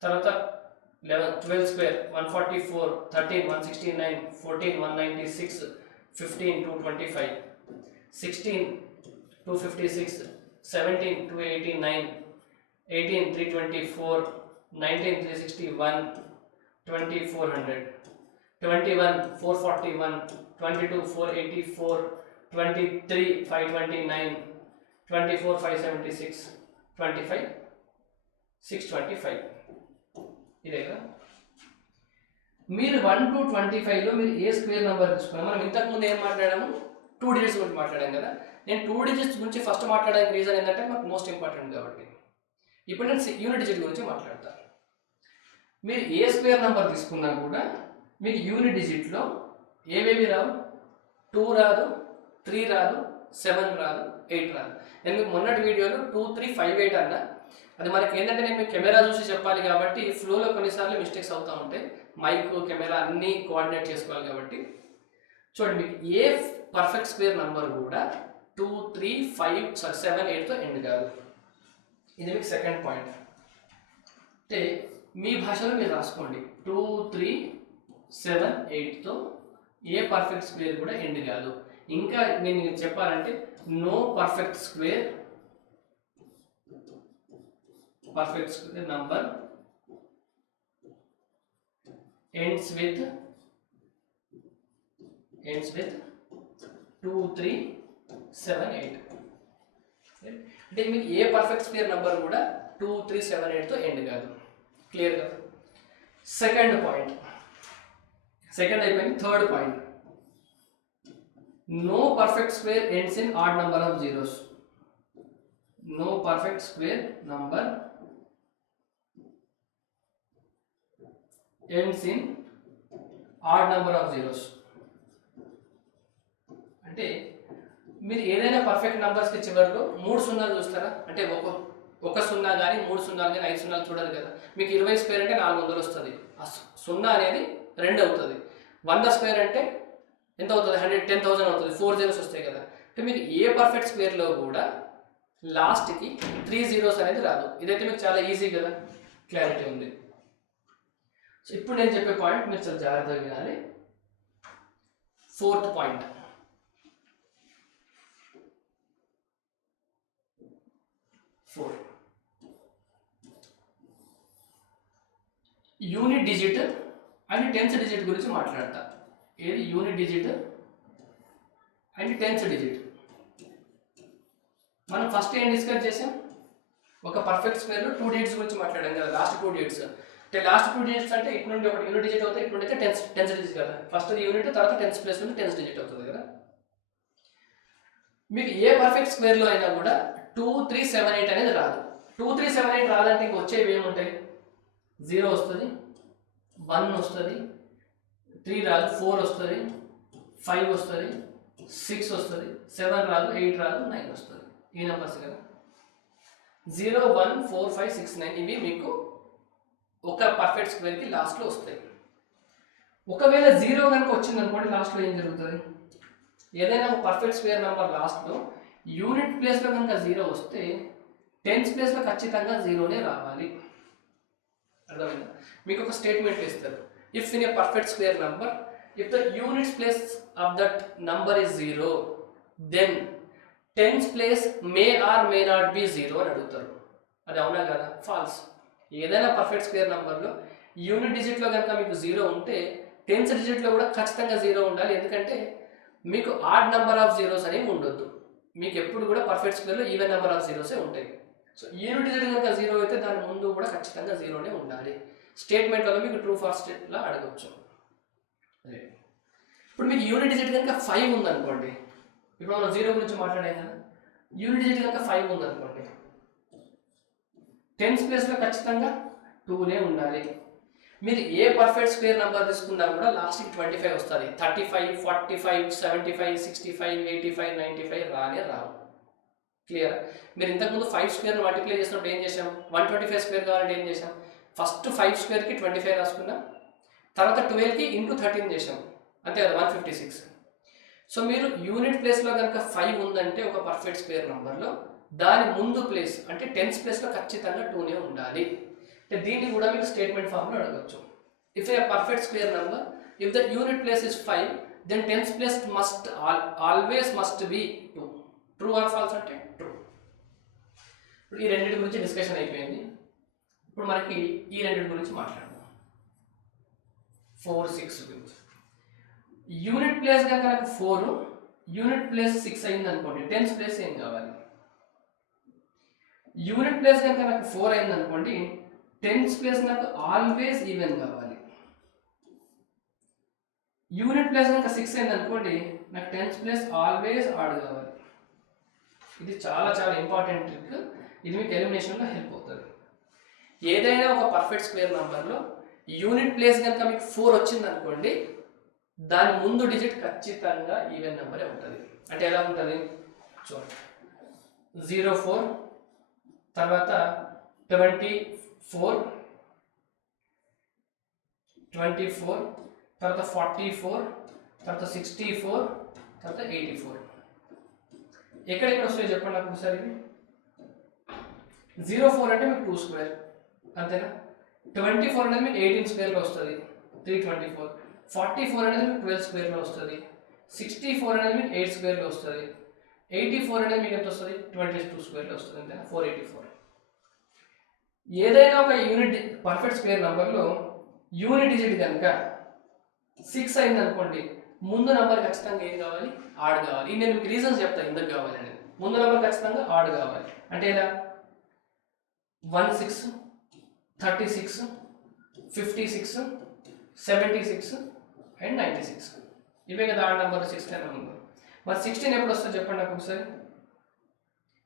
తర్వాత 11, 12 స్క్వేర్ 144, 13, 169, 14, 196, 15, 225, 16, 256, 17, 289, 18, 324, 19, 361, 20, 400, 21, 441, 22, 484, 23, 529, 24, 576, 25, 625. ఇదే కదా. మీరు 1 to 25లో మీరు ఏ స్క్వేర్ నెంబర్ తీసుకున్నారు? మనం ఇంతకుముందు ఏం మాట్లాడాము? 2 డిజిట్స్ గురించి మాట్లాడాం కదా. నేను 2 డిజిట్స్ గురించి ఫస్ట్ మాట్లాడడానికి రీజన్ ఏంటంటే మాకు మోస్ట్ ఇంపార్టెంట్ కాబట్టి. ఇప్పుడు నేను యూనిట్ డిజిట్ గురించి మాట్లాడతాను. మీరు ఏ స్క్వేర్ నెంబర్ తీసుకున్నా కూడా మీకు యూనిట్ డిజిట్లో ఏవేవి రావు? 2 రాదు, 3 రాదు, 7 రాదు, 8 రాదు. నేను మీకు మొన్నటి వీడియోలో 2, 3, 5, 8 అన్నా. అది మనకి ఏంటంటే నేను మీకు కెమెరా చూసి చెప్పాలి కాబట్టి ఫ్లోలో కొన్నిసార్లు మిస్టేక్స్ అవుతూ ఉంటాయి. మైక్, కెమెరా అన్నీ కోఆర్డినేట్ చేసుకోవాలి కాబట్టి. చూడండి, మీకు ఏ పర్ఫెక్ట్ స్క్వేర్ నెంబర్ కూడా 2, 3, 5, 7, 8తో ఎండ్ కాదు. ఇది మీకు సెకండ్ పాయింట్. అంటే మీ భాషలో మీరు రాసుకోండి, 2, 3, 7, 8తో ఏ పర్ఫెక్ట్ స్క్వేర్ కూడా ఎండ్ కాదు. ఇంకా నేను చెప్పాలంటే no perfect square number ends with 2, 3, 7, 8. అంటే మీకు ఏ పర్ఫెక్ట్ స్క్వేర్ నెంబర్ కూడా 2, 3, 7, 8తో ఎండ్ కాదు. క్లియర్ కదా. సెకండ్ పాయింట్, సెకండ్ అయిపోయింది. Third point, no perfect square ends in odd number of zeros. No perfect square number ends in odd number of zeros. అంటే మీరు ఏదైనా పర్ఫెక్ట్ నంబర్స్కి చివరిలో 3 సున్నాలు చూస్తారా? అంటే ఒక సున్నా కానీ 3 సున్నాలు కానీ 5 సున్నాలు చూడరు కదా. మీకు 20 స్క్వేర్ అంటే 400 వస్తుంది. ఆ సున్నా అనేది 2 అవుతుంది. 100 స్క్వేర్ అంటే ఎంత అవుతుంది? 10,000 అవుతుంది. 4 zeros వస్తాయి కదా. అంటే మీకు ఏ పర్ఫెక్ట్ స్క్వేర్లో కూడా లాస్ట్కి 3 zeros అనేది రాదు. ఇదైతే మీకు చాలా ఈజీ కదా, క్లారిటీ ఉంది. సో ఇప్పుడు నేను చెప్పే పాయింట్ మీరు చాలా జాగ్రత్తగా వినాలి. 4th point, unit digit and tenth digit గురించి మాట్లాడతా. ఏది unit digit and tenth digit. మనం ఫస్ట్ ఏం డిస్కస్ చేసాం? ఒక పర్ఫెక్ట్ స్క్వేర్లో 2 డిజిట్స్ గురించి మాట్లాడాం కదా, లాస్ట్ 2 డిజిట్స్. అంటే లాస్ట్ 2 డిజిట్స్ అంటే ఇటు నుండి ఒకటి యూనిట్ డిజిట్ అవుతుంది, ఇటు నుండి అయితే టెన్త్ డిజిట్ కదా. ఫస్ట్ యూనిట్, తర్వాత 10th ప్లేస్ నుండి 10th డిజిట్ అవుతుంది కదా. మీకు ఏ పర్ఫెక్ట్ స్క్వేర్లో అయినా కూడా 2, 3, 7, 8 అనేది రాదు. 2, 3, 7, 8 రాదంటే ఇంక వచ్చేవి ఏముంటాయి? 0 వస్తుంది, 1 వస్తుంది, 3 రాదు, 4 వస్తుంది, 5 వస్తుంది, 6 వస్తుంది, 7 రాదు, 8 రాదు, 9 వస్తుంది. ఈ నెంబర్స్ కదా. 0, 1, 4, 5, 6, 9 ఇవి మీకు ఒక పర్ఫెక్ట్ స్క్వేర్కి లాస్ట్లో వస్తాయి. ఒకవేళ 0 కనుక వచ్చింది అనుకోండి, లాస్ట్లో ఏం జరుగుతుంది? ఏదైనా ఒక పర్ఫెక్ట్ స్క్వేర్ నెంబర్ లాస్ట్లో యూనిట్ ప్లేస్లో కనుక 0 వస్తే 10th ప్లేస్లో ఖచ్చితంగా 0నే రావాలి. అర్థమైందా? మీకు ఒక స్టేట్మెంట్ ఇస్తారు. If in a perfect square number, if the units place of that number is 0, then 10th place may or may not be 0 అని అడుగుతారు. అది అవునా కదా? ఫాల్స్. ఏదైనా పర్ఫెక్ట్ స్క్వేర్ నెంబర్లో యూనిట్ డిజిట్లో కనుక మీకు 0 ఉంటే 10th డిజిట్లో కూడా ఖచ్చితంగా 0 ఉండాలి. ఎందుకంటే మీకు ఆడ్ నెంబర్ ఆఫ్ జీరోస్ అనేవి ఉండొద్దు. మీకు ఎప్పుడు కూడా పర్ఫెక్ట్ స్క్వేర్లో ఈవెన్ నెంబర్ ఆఫ్ జీరోసే ఉంటాయి. సో యూనిట్ డిజిట్ కనుక 0 అయితే దాని ముందు కూడా ఖచ్చితంగా 0నే ఉండాలి. స్టేట్మెంట్లలో మీకు ట్రూ ఫార్ స్టేట్లా అడగచ్చు. అదే ఇప్పుడు మీకు యూనిట్ డిజిట్ కనుక 5 ఉందనుకోండి, ఇప్పుడు మనం 0 గురించి మాట్లాడాం కదా, యూనిట్ డిజిట్ కనుక 5 ఉందనుకోండి, 10th ప్లేస్లో ఖచ్చితంగా 2నే ఉండాలి. మీరు ఏ పర్ఫెక్ట్ స్క్వేర్ నెంబర్ తీసుకున్నా కూడా లాస్ట్కి 25 వస్తుంది. 35, 45, 75, 65, 85, 95 రానే రావు. క్లియర్? మీరు ఇంతకుముందు 5 స్క్వేర్ని మల్టిప్లై చేసినప్పుడు ఏం చేసాం? 125 స్క్వేర్ కావాలంటే ఏం చేసాం? ఫస్ట్ 5 స్క్వేర్కి 25 రాసుకున్నాం, తర్వాత 12కి ఇంటూ 13 చేసాం, అంతే కదా, 156. సో మీరు యూనిట్ ప్లేస్లో కనుక 5 ఉందంటే ఒక పర్ఫెక్ట్ స్క్వేర్ నెంబర్లో దాని ముందు ప్లేస్ అంటే 10th ప్లేస్లో ఖచ్చితంగా 2నే ఉండాలి. అంటే దీన్ని కూడా మీకు స్టేట్మెంట్ ఫామ్లో అడగచ్చు. If a perfect square number, if the unit place is 5, then 10th place must always must be 2. True or false అంటే ట్రూ. ఇప్పుడు ఈ రెండింటి గురించి డిస్కషన్ అయిపోయింది. ఇప్పుడు మనకి ఈ రెండింటి గురించి మాట్లాడదాం. 4, 6 గురించి. యూనిట్ ప్లేస్ కనుక నాకు 4, యూనిట్ ప్లేస్ 6 అయింది అనుకోండి, 10th ప్లేస్ ఏం కావాలి? యూనిట్ ప్లేస్ కనుక నాకు 4 అయింది అనుకోండి, 10th ప్లేస్ నాకు ఆల్వేస్ ఈవెన్ కావాలి. యూనిట్ ప్లేస్ కనుక 6 అయింది అనుకోండి, నాకు 10th ప్లేస్ ఆల్వేస్ ఆడ్ కావాలి. ఇది చాలా చాలా ఇంపార్టెంట్ ట్రిక్. ఇది మీకు ఎలిమినేషన్లో హెల్ప్ అవుతుంది. ఏదైనా ఒక పర్ఫెక్ట్ స్క్వేర్ నెంబర్లో యూనిట్ ప్లేస్ కనుక మీకు 4 వచ్చింది అనుకోండి, దాని ముందు డిజిట్ ఖచ్చితంగా ఈవెన్ నెంబరే ఉంటుంది. అంటే ఎలా ఉంటుంది చూడండి, 04, తర్వాత 24, తర్వాత 44, తర్వాత 64, తర్వాత 84. ఎక్కడెక్కడ వస్తాయో చెప్పండి నాకు ఒకసారి. 04 అంటే మీకు 2 స్క్వేర్, అంతేనా? 24 అనేది మీకు 18 స్క్వేర్లో వస్తుంది, 324. 44 అనేది మీకు 12 స్క్వేర్లో వస్తుంది. 64 అనేది మీకు 8 స్క్వేర్లో వస్తుంది. 84 అనేది మీకు ఎంత వస్తుంది? 22 స్క్వేర్లో వస్తుంది, అంతేనా? 484. ఏదైనా ఒక యూనిట్ పర్ఫెక్ట్ స్క్వేర్ నెంబర్లో యూనిట్ డిజిట్ కనుక 6 అయింది అనుకోండి, ముందు నెంబర్ ఖచ్చితంగా ఏం కావాలి? ఆడ్ కావాలి. నేను మీకు రీజన్స్ చెప్తాను ఎందుకు కావాలి అనేది. ముందు నెంబర్ ఖచ్చితంగా ఆడ్ కావాలి. అంటే ఇలా 16, 36, 56, 76 అండ్ 96 ఇవే కదా ఆడ్ నెంబర్ 16 అనే ముందు. మరి 16 ఎప్పుడు వస్తుంది చెప్పండి నాకు ఒకసారి.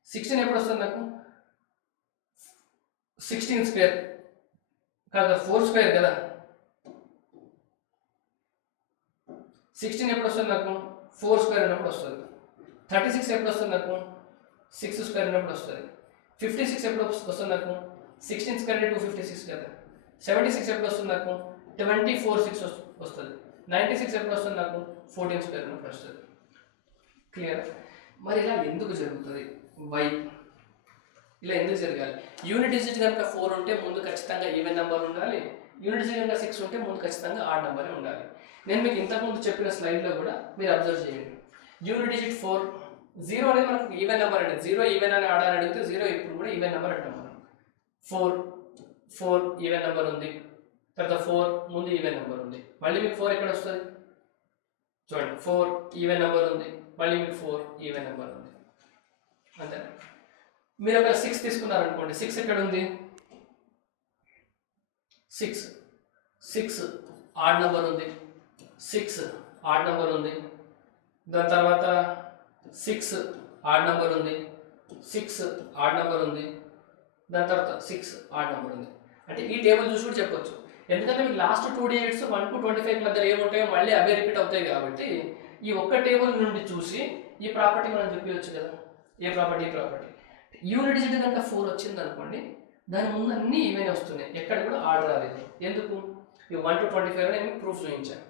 16 ఎప్పుడు వస్తుంది నాకు? 16 స్క్వేర్ కాదు, 4 స్క్వేర్ కదా. 16 ఎప్పుడు వస్తుంది నాకు? 4 స్క్వేర్ అన్నప్పుడు వస్తుంది. 36 ఎప్పుడు వస్తుంది నాకు? 6 స్క్వేర్ అన్నప్పుడు వస్తుంది. 56 ఎప్పుడు వస్తుంది నాకు 16 స్క్వేర్ అంటే 256 కదా. 76 ఎప్పుడు వస్తుంది నాకు 24/6 వస్తుంది. 96 ఎప్పుడు వస్తుంది నాకు 14 స్క్వేర్ ఉన్నప్పుడు వస్తుంది. క్లియర్? మరి ఇలా ఎందుకు జరుగుతుంది? వై ఇలా ఎందుకు జరగాలి? యూనిట్ డిజిట్ కనుక 4 ఉంటే ముందు ఖచ్చితంగా ఈవెన్ నెంబర్ ఉండాలి. యూనిట్ డిజిట్ కనుక 6 ఉంటే ముందు ఖచ్చితంగా ఆడ్ నెంబరే ఉండాలి. నేను మీకు ఇంతకుముందు చెప్పిన స్లైడ్లో కూడా మీరు అబ్జర్వ్ చేయండి. యూనిట్ డిజిట్ 4, 0 అనేది మనకు ఈవెన్ నెంబర్ అండి. 0 ఈవెన్ అని ఆడాలని అడిగితే 0 ఇప్పుడు కూడా ఈవెన్ నెంబర్ అంటాం మనం. 4 ఈవెన్ నెంబర్ ఉంది, తర్వాత 4 ముందు ఈవెన్ నెంబర్ ఉంది, మళ్ళీ మీకు 4 ఎక్కడ వస్తుంది చూడండి. 4 ఈవెన్ నెంబర్ ఉంది, మళ్ళీ మీకు 4 ఈవెన్ నెంబర్ ఉంది. అంతే. మీరు ఒక 6 తీసుకున్నారనుకోండి, 6 ఎక్కడ ఉంది? 6 ఆడ్ నెంబర్ ఉంది, 6 ఆడ్ నెంబర్ ఉంది. దాని తర్వాత 6 ఆడ్ నెంబర్ ఉంది, 6 ఆడ్ నెంబర్ ఉంది. దాని తర్వాత 6 ఆడ్ నెంబర్ ఉంది. అంటే ఈ టేబుల్ చూసి కూడా చెప్పొచ్చు. ఎందుకంటే మీకు లాస్ట్ 2 డిజిట్స్ 1 to 25 మధ్యలో ఏముంటాయో మళ్ళీ అవే రిపీట్ అవుతాయి కాబట్టి ఈ ఒక్క టేబుల్ నుండి చూసి ఈ ప్రాపర్టీ మనం చెప్పవచ్చు కదా. ఏ ప్రాపర్టీ? ఈ ప్రాపర్టీ యూనిట్ డిజిట్ కనుక 4 వచ్చింది అనుకోండి, దాని ముందు అన్ని ఈవెన్ వస్తున్నాయి, ఎక్కడ కూడా ఆర్డర్ రాలేదు. ఎందుకు? ఈ 1 to 25 నేను మీకు ప్రూఫ్ చూపించాను.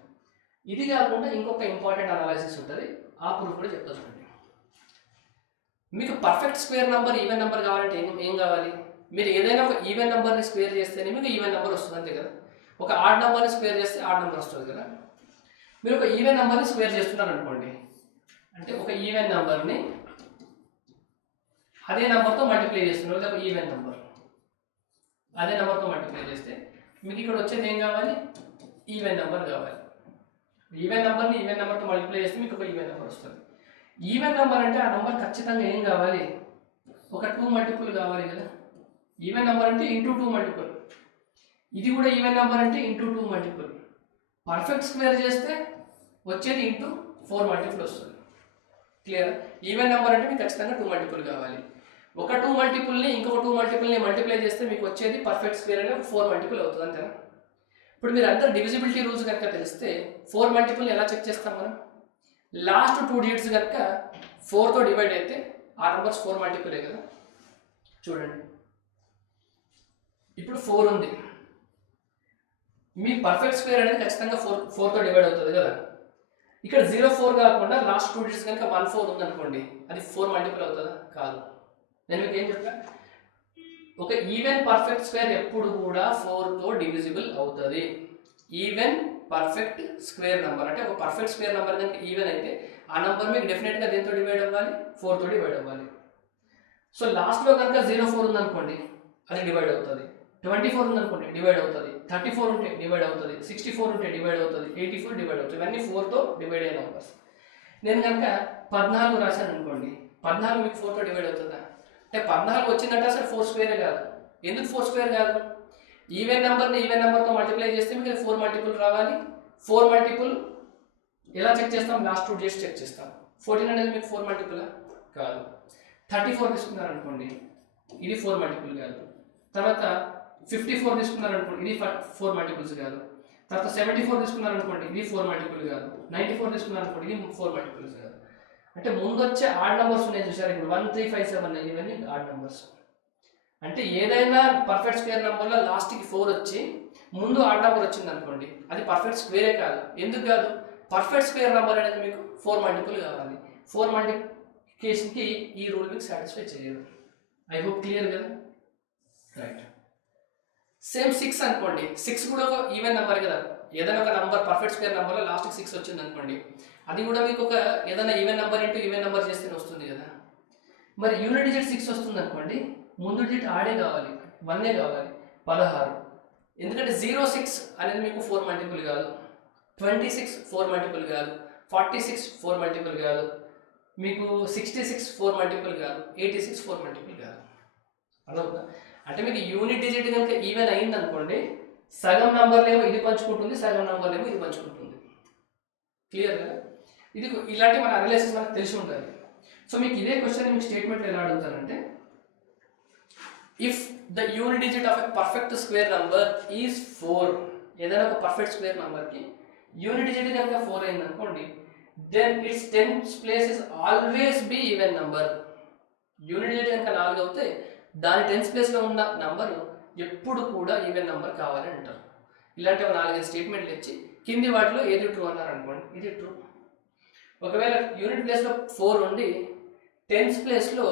ఇది కాకుండా ఇంకొక ఇంపార్టెంట్ అనాలిసిస్ ఉంటుంది, ఆ ప్రూఫ్ కూడా చెప్తా చూడండి. మీకు perfect square number even number కావాలంటే ఏం కావాలి? మీరు ఏదైనా ఒక ఈవెన్ నెంబర్ని స్క్వేర్ చేస్తేనే మీకు ఈవెన్ నెంబర్ వస్తుంది, అంతే కదా. ఒక ఆడ్ నెంబర్ని స్క్వేర్ చేస్తే ఆడ్ నెంబర్ వస్తుంది కదా. మీరు ఒక ఈవెన్ నెంబర్ని స్క్వేర్ చేస్తున్నారు అనుకోండి, అంటే ఒక ఈవెన్ నెంబర్ని అదే నెంబర్తో మల్టిప్లై చేస్తున్నారు, లేదా ఈవెన్ నెంబర్ అదే నెంబర్తో మల్టిప్లై చేస్తే మీకు ఇక్కడ వచ్చేది ఏం కావాలి? ఈవెన్ నెంబర్ కావాలి. ఈవెన్ నెంబర్ని ఈవెన్ నెంబర్తో మల్టిప్లై చేస్తే మీకు ఒక ఈవెన్ నెంబర్ వస్తుంది. ఈవెన్ నెంబర్ అంటే ఆ నెంబర్ ఖచ్చితంగా ఏం కావాలి? ఒక 2 మల్టిపుల్ కావాలి కదా. ఈవెన్ నెంబర్ అంటే ఇంటూ 2 మల్టిపుల్. ఇది కూడా ఈవెన్ నెంబర్ అంటే ఇంటూ 2 మల్టిపుల్. పర్ఫెక్ట్ స్క్వేర్ చేస్తే వచ్చేది ఇంటూ 4 మల్టిపుల్ వస్తుంది. క్లియర్? ఈవెన్ నెంబర్ అంటే మీకు ఖచ్చితంగా 2 మల్టిపుల్ కావాలి. ఒక 2 మల్టిపుల్ని ఇంకొక 2 మల్టిపుల్ని మల్టిప్లై చేస్తే మీకు వచ్చేది పర్ఫెక్ట్ స్క్వేర్ అనేది 4 మల్టిపుల్ అవుతుంది, అంతేనా? ఇప్పుడు మీరు అందరు డివిజిబిలిటీ రూల్స్ కనుక తెలిస్తే 4 మల్టిపుల్ని ఎలా చెక్ చేస్తాం మనం? లాస్ట్ 2 డిజిట్స్ కనుక 4తో డివైడ్ అయితే ఆ నెంబర్స్ 4 మల్టిపులే కదా. చూడండి, ఇప్పుడు 4 ఉంది, మీ పర్ఫెక్ట్ స్క్వేర్ అనేది ఖచ్చితంగా 4తో డివైడ్ అవుతుంది కదా. ఇక్కడ 0-4 కాకుండా లాస్ట్ 2 డిజిట్స్ కనుక 1-4 ఉంది అనుకోండి, అది 4 మల్టిపుల్ అవుతుందా? కాదు. నేను మీకు ఏం చెప్పా? ఒక ఈవెన్ పర్ఫెక్ట్ స్క్వేర్ ఎప్పుడు కూడా 4తో డివిజిబుల్ అవుతుంది. ఈవెన్ పర్ఫెక్ట్ స్క్వేర్ నెంబర్ అంటే ఒక పర్ఫెక్ట్ స్క్వేర్ నెంబర్ కనుక ఈవెన్ అయితే ఆ నెంబర్ మీకు డెఫినెట్గా దేంతో డివైడ్ అవ్వాలి? 4తో డివైడ్ అవ్వాలి. సో లాస్ట్లో కనుక 0-4 ఉందనుకోండి, అది డివైడ్ అవుతుంది. 24 ఉందనుకోండి, డివైడ్ అవుతుంది. 34 ఉంటే డివైడ్ అవుతుంది. 64 ఉంటే డివైడ్ అవుతుంది. 84 డివైడ్ అవుతుంది. ఇవన్నీ 4తో డివైడ్ అయిన నెంబర్స్. నేను కనుక 14 రాశాను అనుకోండి, 14 మీకు 4తో డివైడ్ అవుతుందా? అంటే 14 వచ్చిందంటే అసలు 4 స్క్వేరే కాదు. ఎందుకు 4 స్క్వేర్ కాదు? ఈవెన్ నెంబర్ని ఈవెన్ నెంబర్తో మల్టిప్లై చేస్తే మీకు 4 మల్టిపుల్ రావాలి. 4 మల్టిపుల్ ఎలా చెక్ చేస్తాం? లాస్ట్ 2 డిజిట్స్ చెక్ చేస్తాం. 14 అనేది మీకు 4 మల్టిపుల్ కాదు. 34 తీసుకున్నారు అనుకోండి, ఇది 4 మల్టిపుల్ కాదు. తర్వాత 54 తీసుకున్నారు అనుకోండి, ఇది 4 మల్టిపుల్స్ కాదు. తర్వాత 74 తీసుకున్నారు అనుకోండి, ఇది 4 మల్టిపుల్ కాదు. 94 తీసుకున్నారు అనుకోండి, ఇది 4 మల్టిపుల్స్ కాదు. అంటే ముందు వచ్చే ఆడ్ నెంబర్స్ ఉన్నాయి చూసారు, ఇప్పుడు 1, 3, 5, 7 ఇవన్నీ ఆడ్ నెంబర్స్. అంటే ఏదైనా పర్ఫెక్ట్ స్క్వేర్ నెంబర్లో లాస్ట్కి 4 వచ్చి ముందు ఆడ్ నెంబర్ వచ్చింది అనుకోండి, అది పర్ఫెక్ట్ స్క్వేరే కాదు. ఎందుకు కాదు? పర్ఫెక్ట్ స్క్వేర్ నెంబర్ అనేది మీకు 4 మల్టిపుల్ కావాలి. 4 మల్టిప్లికేషన్కి ఈ రూల్ మీకు సాటిస్ఫై చేయదు. ఐ హోప్ క్లియర్ కదా. రైట్. సేమ్ 6 అనుకోండి, 6 కూడా ఒక ఈవెన్ నెంబర్ కదా. ఏదైనా ఒక నెంబర్ పర్ఫెక్ట్ స్క్వేర్ నెంబర్లో లాస్ట్కి 6 వచ్చింది అనుకోండి, అది కూడా మీకు ఒక ఏదైనా even number into even number చేస్తేనే వస్తుంది కదా. మరి యూనిట్ డిజిట్ 6 వస్తుంది అనుకోండి, ముందు డిజిట్ ఆడే కావాలి, 1 కావాలి. 16. ఎందుకంటే 06 అనేది మీకు 4 మల్టిపుల్ కాదు. 26 4 మల్టిపుల్ కాదు. 46 4 మల్టిపుల్ కాదు. మీకు 66 4 మల్టిపుల్ కాదు. 86 4 మల్టిపుల్ కాదు. అర్థమవుతుందా? అంటే మీకు యూనిట్ డిజిట్ కనుక ఈవెన్ అయింది అనుకోండి, సగం నెంబర్లేమో ఇది పంచుకుంటుంది, సగం నెంబర్లేమో ఇది పంచుకుంటుంది. క్లియర్ కదా? ఇది ఇలాంటి మన అనాలిసిస్ మనకు తెలిసి ఉంటుంది. సో మీకు ఇదే క్వశ్చన్ మీకు స్టేట్మెంట్లో ఎలా అడుగుతారంటే, if the unit digit of a perfect square number is 4, ఏదైనా ఒక పర్ఫెక్ట్ స్క్వేర్ నెంబర్కి యూనిట్ డిజిట్ కనుక 4 అయింది అనుకోండి, then its 10th place is always be even number. Unit digit కనుక 4 అవుతే దాని టెన్స్ ప్లేస్లో ఉన్న నంబరు ఎప్పుడు కూడా ఈవెన్ నెంబర్ కావాలని అంటారు. ఇలాంటి ఒక 4-5 స్టేట్మెంట్లు ఇచ్చి కింది వాటిలో ఏది ట్రూ అన్నారు అనుకోండి, ఇది ట్రూ. ఒకవేళ యూనిట్ ప్లేస్లో 4 ఉండి టెన్స్ ప్లేస్లో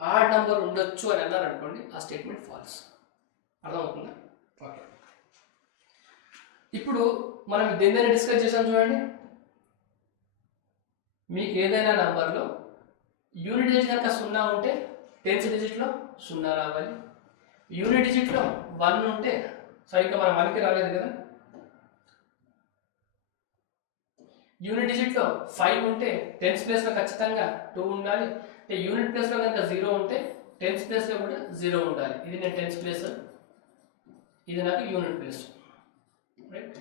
ఆడ్ నెంబర్ ఉండొచ్చు అని అన్నారు అనుకోండి, ఆ స్టేట్మెంట్ ఫాల్స్. అర్థమవుతుందా? ఓకే. ఇప్పుడు మనం దేని డిస్కస్ చేసాం చూడండి. మీకు ఏదైనా నంబర్లో యూనిట్ డిజిట్ కనుక 0 ఉంటే టెన్స్ డిజిట్లో 0 రావాలి. యూనిట్ డిజిట్లో 1 ఉంటే సరిగ్గా మనం 1కి రాలేదు కదా. యూనిట్ డిజిట్లో 5 ఉంటే టెన్స్ ప్లేస్లో ఖచ్చితంగా 2 ఉండాలి. అంటే యూనిట్ ప్లేస్లో కనుక 0 ఉంటే టెన్స్ ప్లేస్లో కూడా 0 ఉండాలి. ఇది నేను టెన్స్ ప్లేస్, ఇది నాకు యూనిట్ ప్లేస్. రైట్.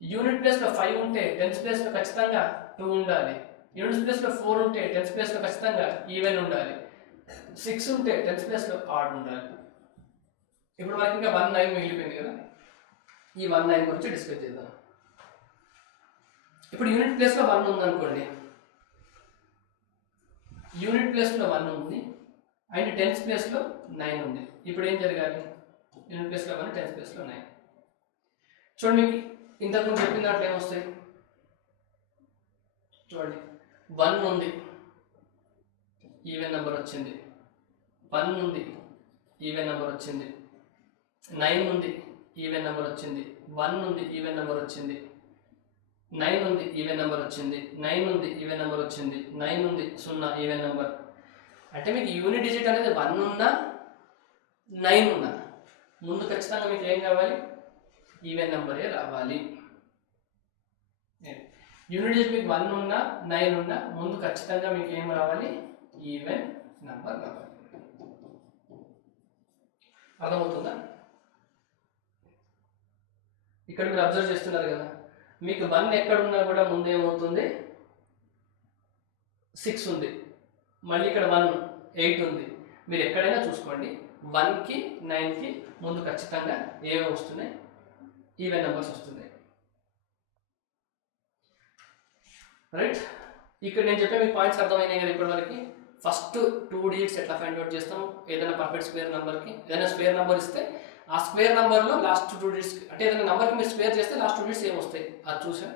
యూనిట్ ప్లేస్లో 5 ఉంటే టెన్స్ ప్లేస్లో ఖచ్చితంగా 2 ఉండాలి. యూనిట్ ప్లేస్లో 4 ఉంటే టెన్స్ ప్లేస్లో ఖచ్చితంగా ఈవెన్ ఉండాలి. 6 ఉంటే టెన్స్ ప్లేస్లో ఆడ్ ఉండాలి. ఇప్పుడు మనకి ఇంకా 1 9 మిగిలిపోయింది కదా. ఈ 1 9 గురించి డిస్కస్ చేద్దాం. ఇప్పుడు యూనిట్ ప్లేస్లో 1 ఉందనుకోండి, యూనిట్ ప్లేస్లో 1 ఉంది అండ్ టెన్స్ ప్లేస్లో 9 ఉంది. ఇప్పుడు ఏం జరగాలి? యూనిట్ ప్లేస్లో 1, టెన్స్ ప్లేస్లో 9. చూడండి, మీకు ఇంతకుముందు చెప్పిన దాంట్లో ఏమొస్తాయి చూడండి. 1 ఉంది, ఈవెన్ నెంబర్ వచ్చింది. 1 ఉంది, ఈవెన్ నెంబర్ వచ్చింది. 9 ఉంది, ఈవెన్ నెంబర్ వచ్చింది. 1 ఉంది, ఈవెన్ నెంబర్ వచ్చింది. 9 ఉంది, ఈవెన్ నెంబర్ వచ్చింది. 9 ఉంది, ఈవెన్ నెంబర్ వచ్చింది. 9 ఉంది, 0 ఈవెన్ నెంబర్. అంటే మీకు యూనిట్ డిజిట్ అనేది 1 ఉన్నా 9 ఉన్నా ముందు ఖచ్చితంగా మీకు ఏం కావాలి? ఈవెన్ నెంబరే రావాలి. యూనిట్ డిజిట్ మీకు 1 ఉన్నా 9 ఉన్నా ముందు ఖచ్చితంగా మీకు ఏం రావాలి? ఈవెన్ నెంబర్ రావాలి. అర్థమవుతుందా? ఇక్కడ మీరు అబ్జర్వ్ చేస్తున్నారు కదా, మీకు 1 ఎక్కడున్నా కూడా ముందు ఏమవుతుంది? 6 ఉంది. మళ్ళీ ఇక్కడ 1 8 ఉంది. మీరు ఎక్కడైనా చూసుకోండి, 1కి 9కి ముందు ఖచ్చితంగా ఏమేమి వస్తున్నాయి? ఈవెన్ నెంబర్స్ వస్తున్నాయి. రైట్. ఇక్కడ నేను చెప్పే మీకు పాయింట్స్ అర్థమైనాయి కదా ఇప్పటి వరకు. ఫస్ట్ 2 డిజిట్స్ ఎట్లా ఫైండ్ అవుట్ చేస్తాం? ఏదైనా పర్ఫెక్ట్ స్క్వేర్ నెంబర్కి ఏదైనా స్క్వేర్ నెంబర్ ఇస్తే ఆ స్క్వేర్ నెంబర్లో లాస్ట్ 2 డిజిట్స్, అంటే ఏదైనా నెంబర్కి మీరు స్క్వేర్ చేస్తే లాస్ట్ 2 డిజిట్స్ ఏమొస్తాయి అది చూసాం.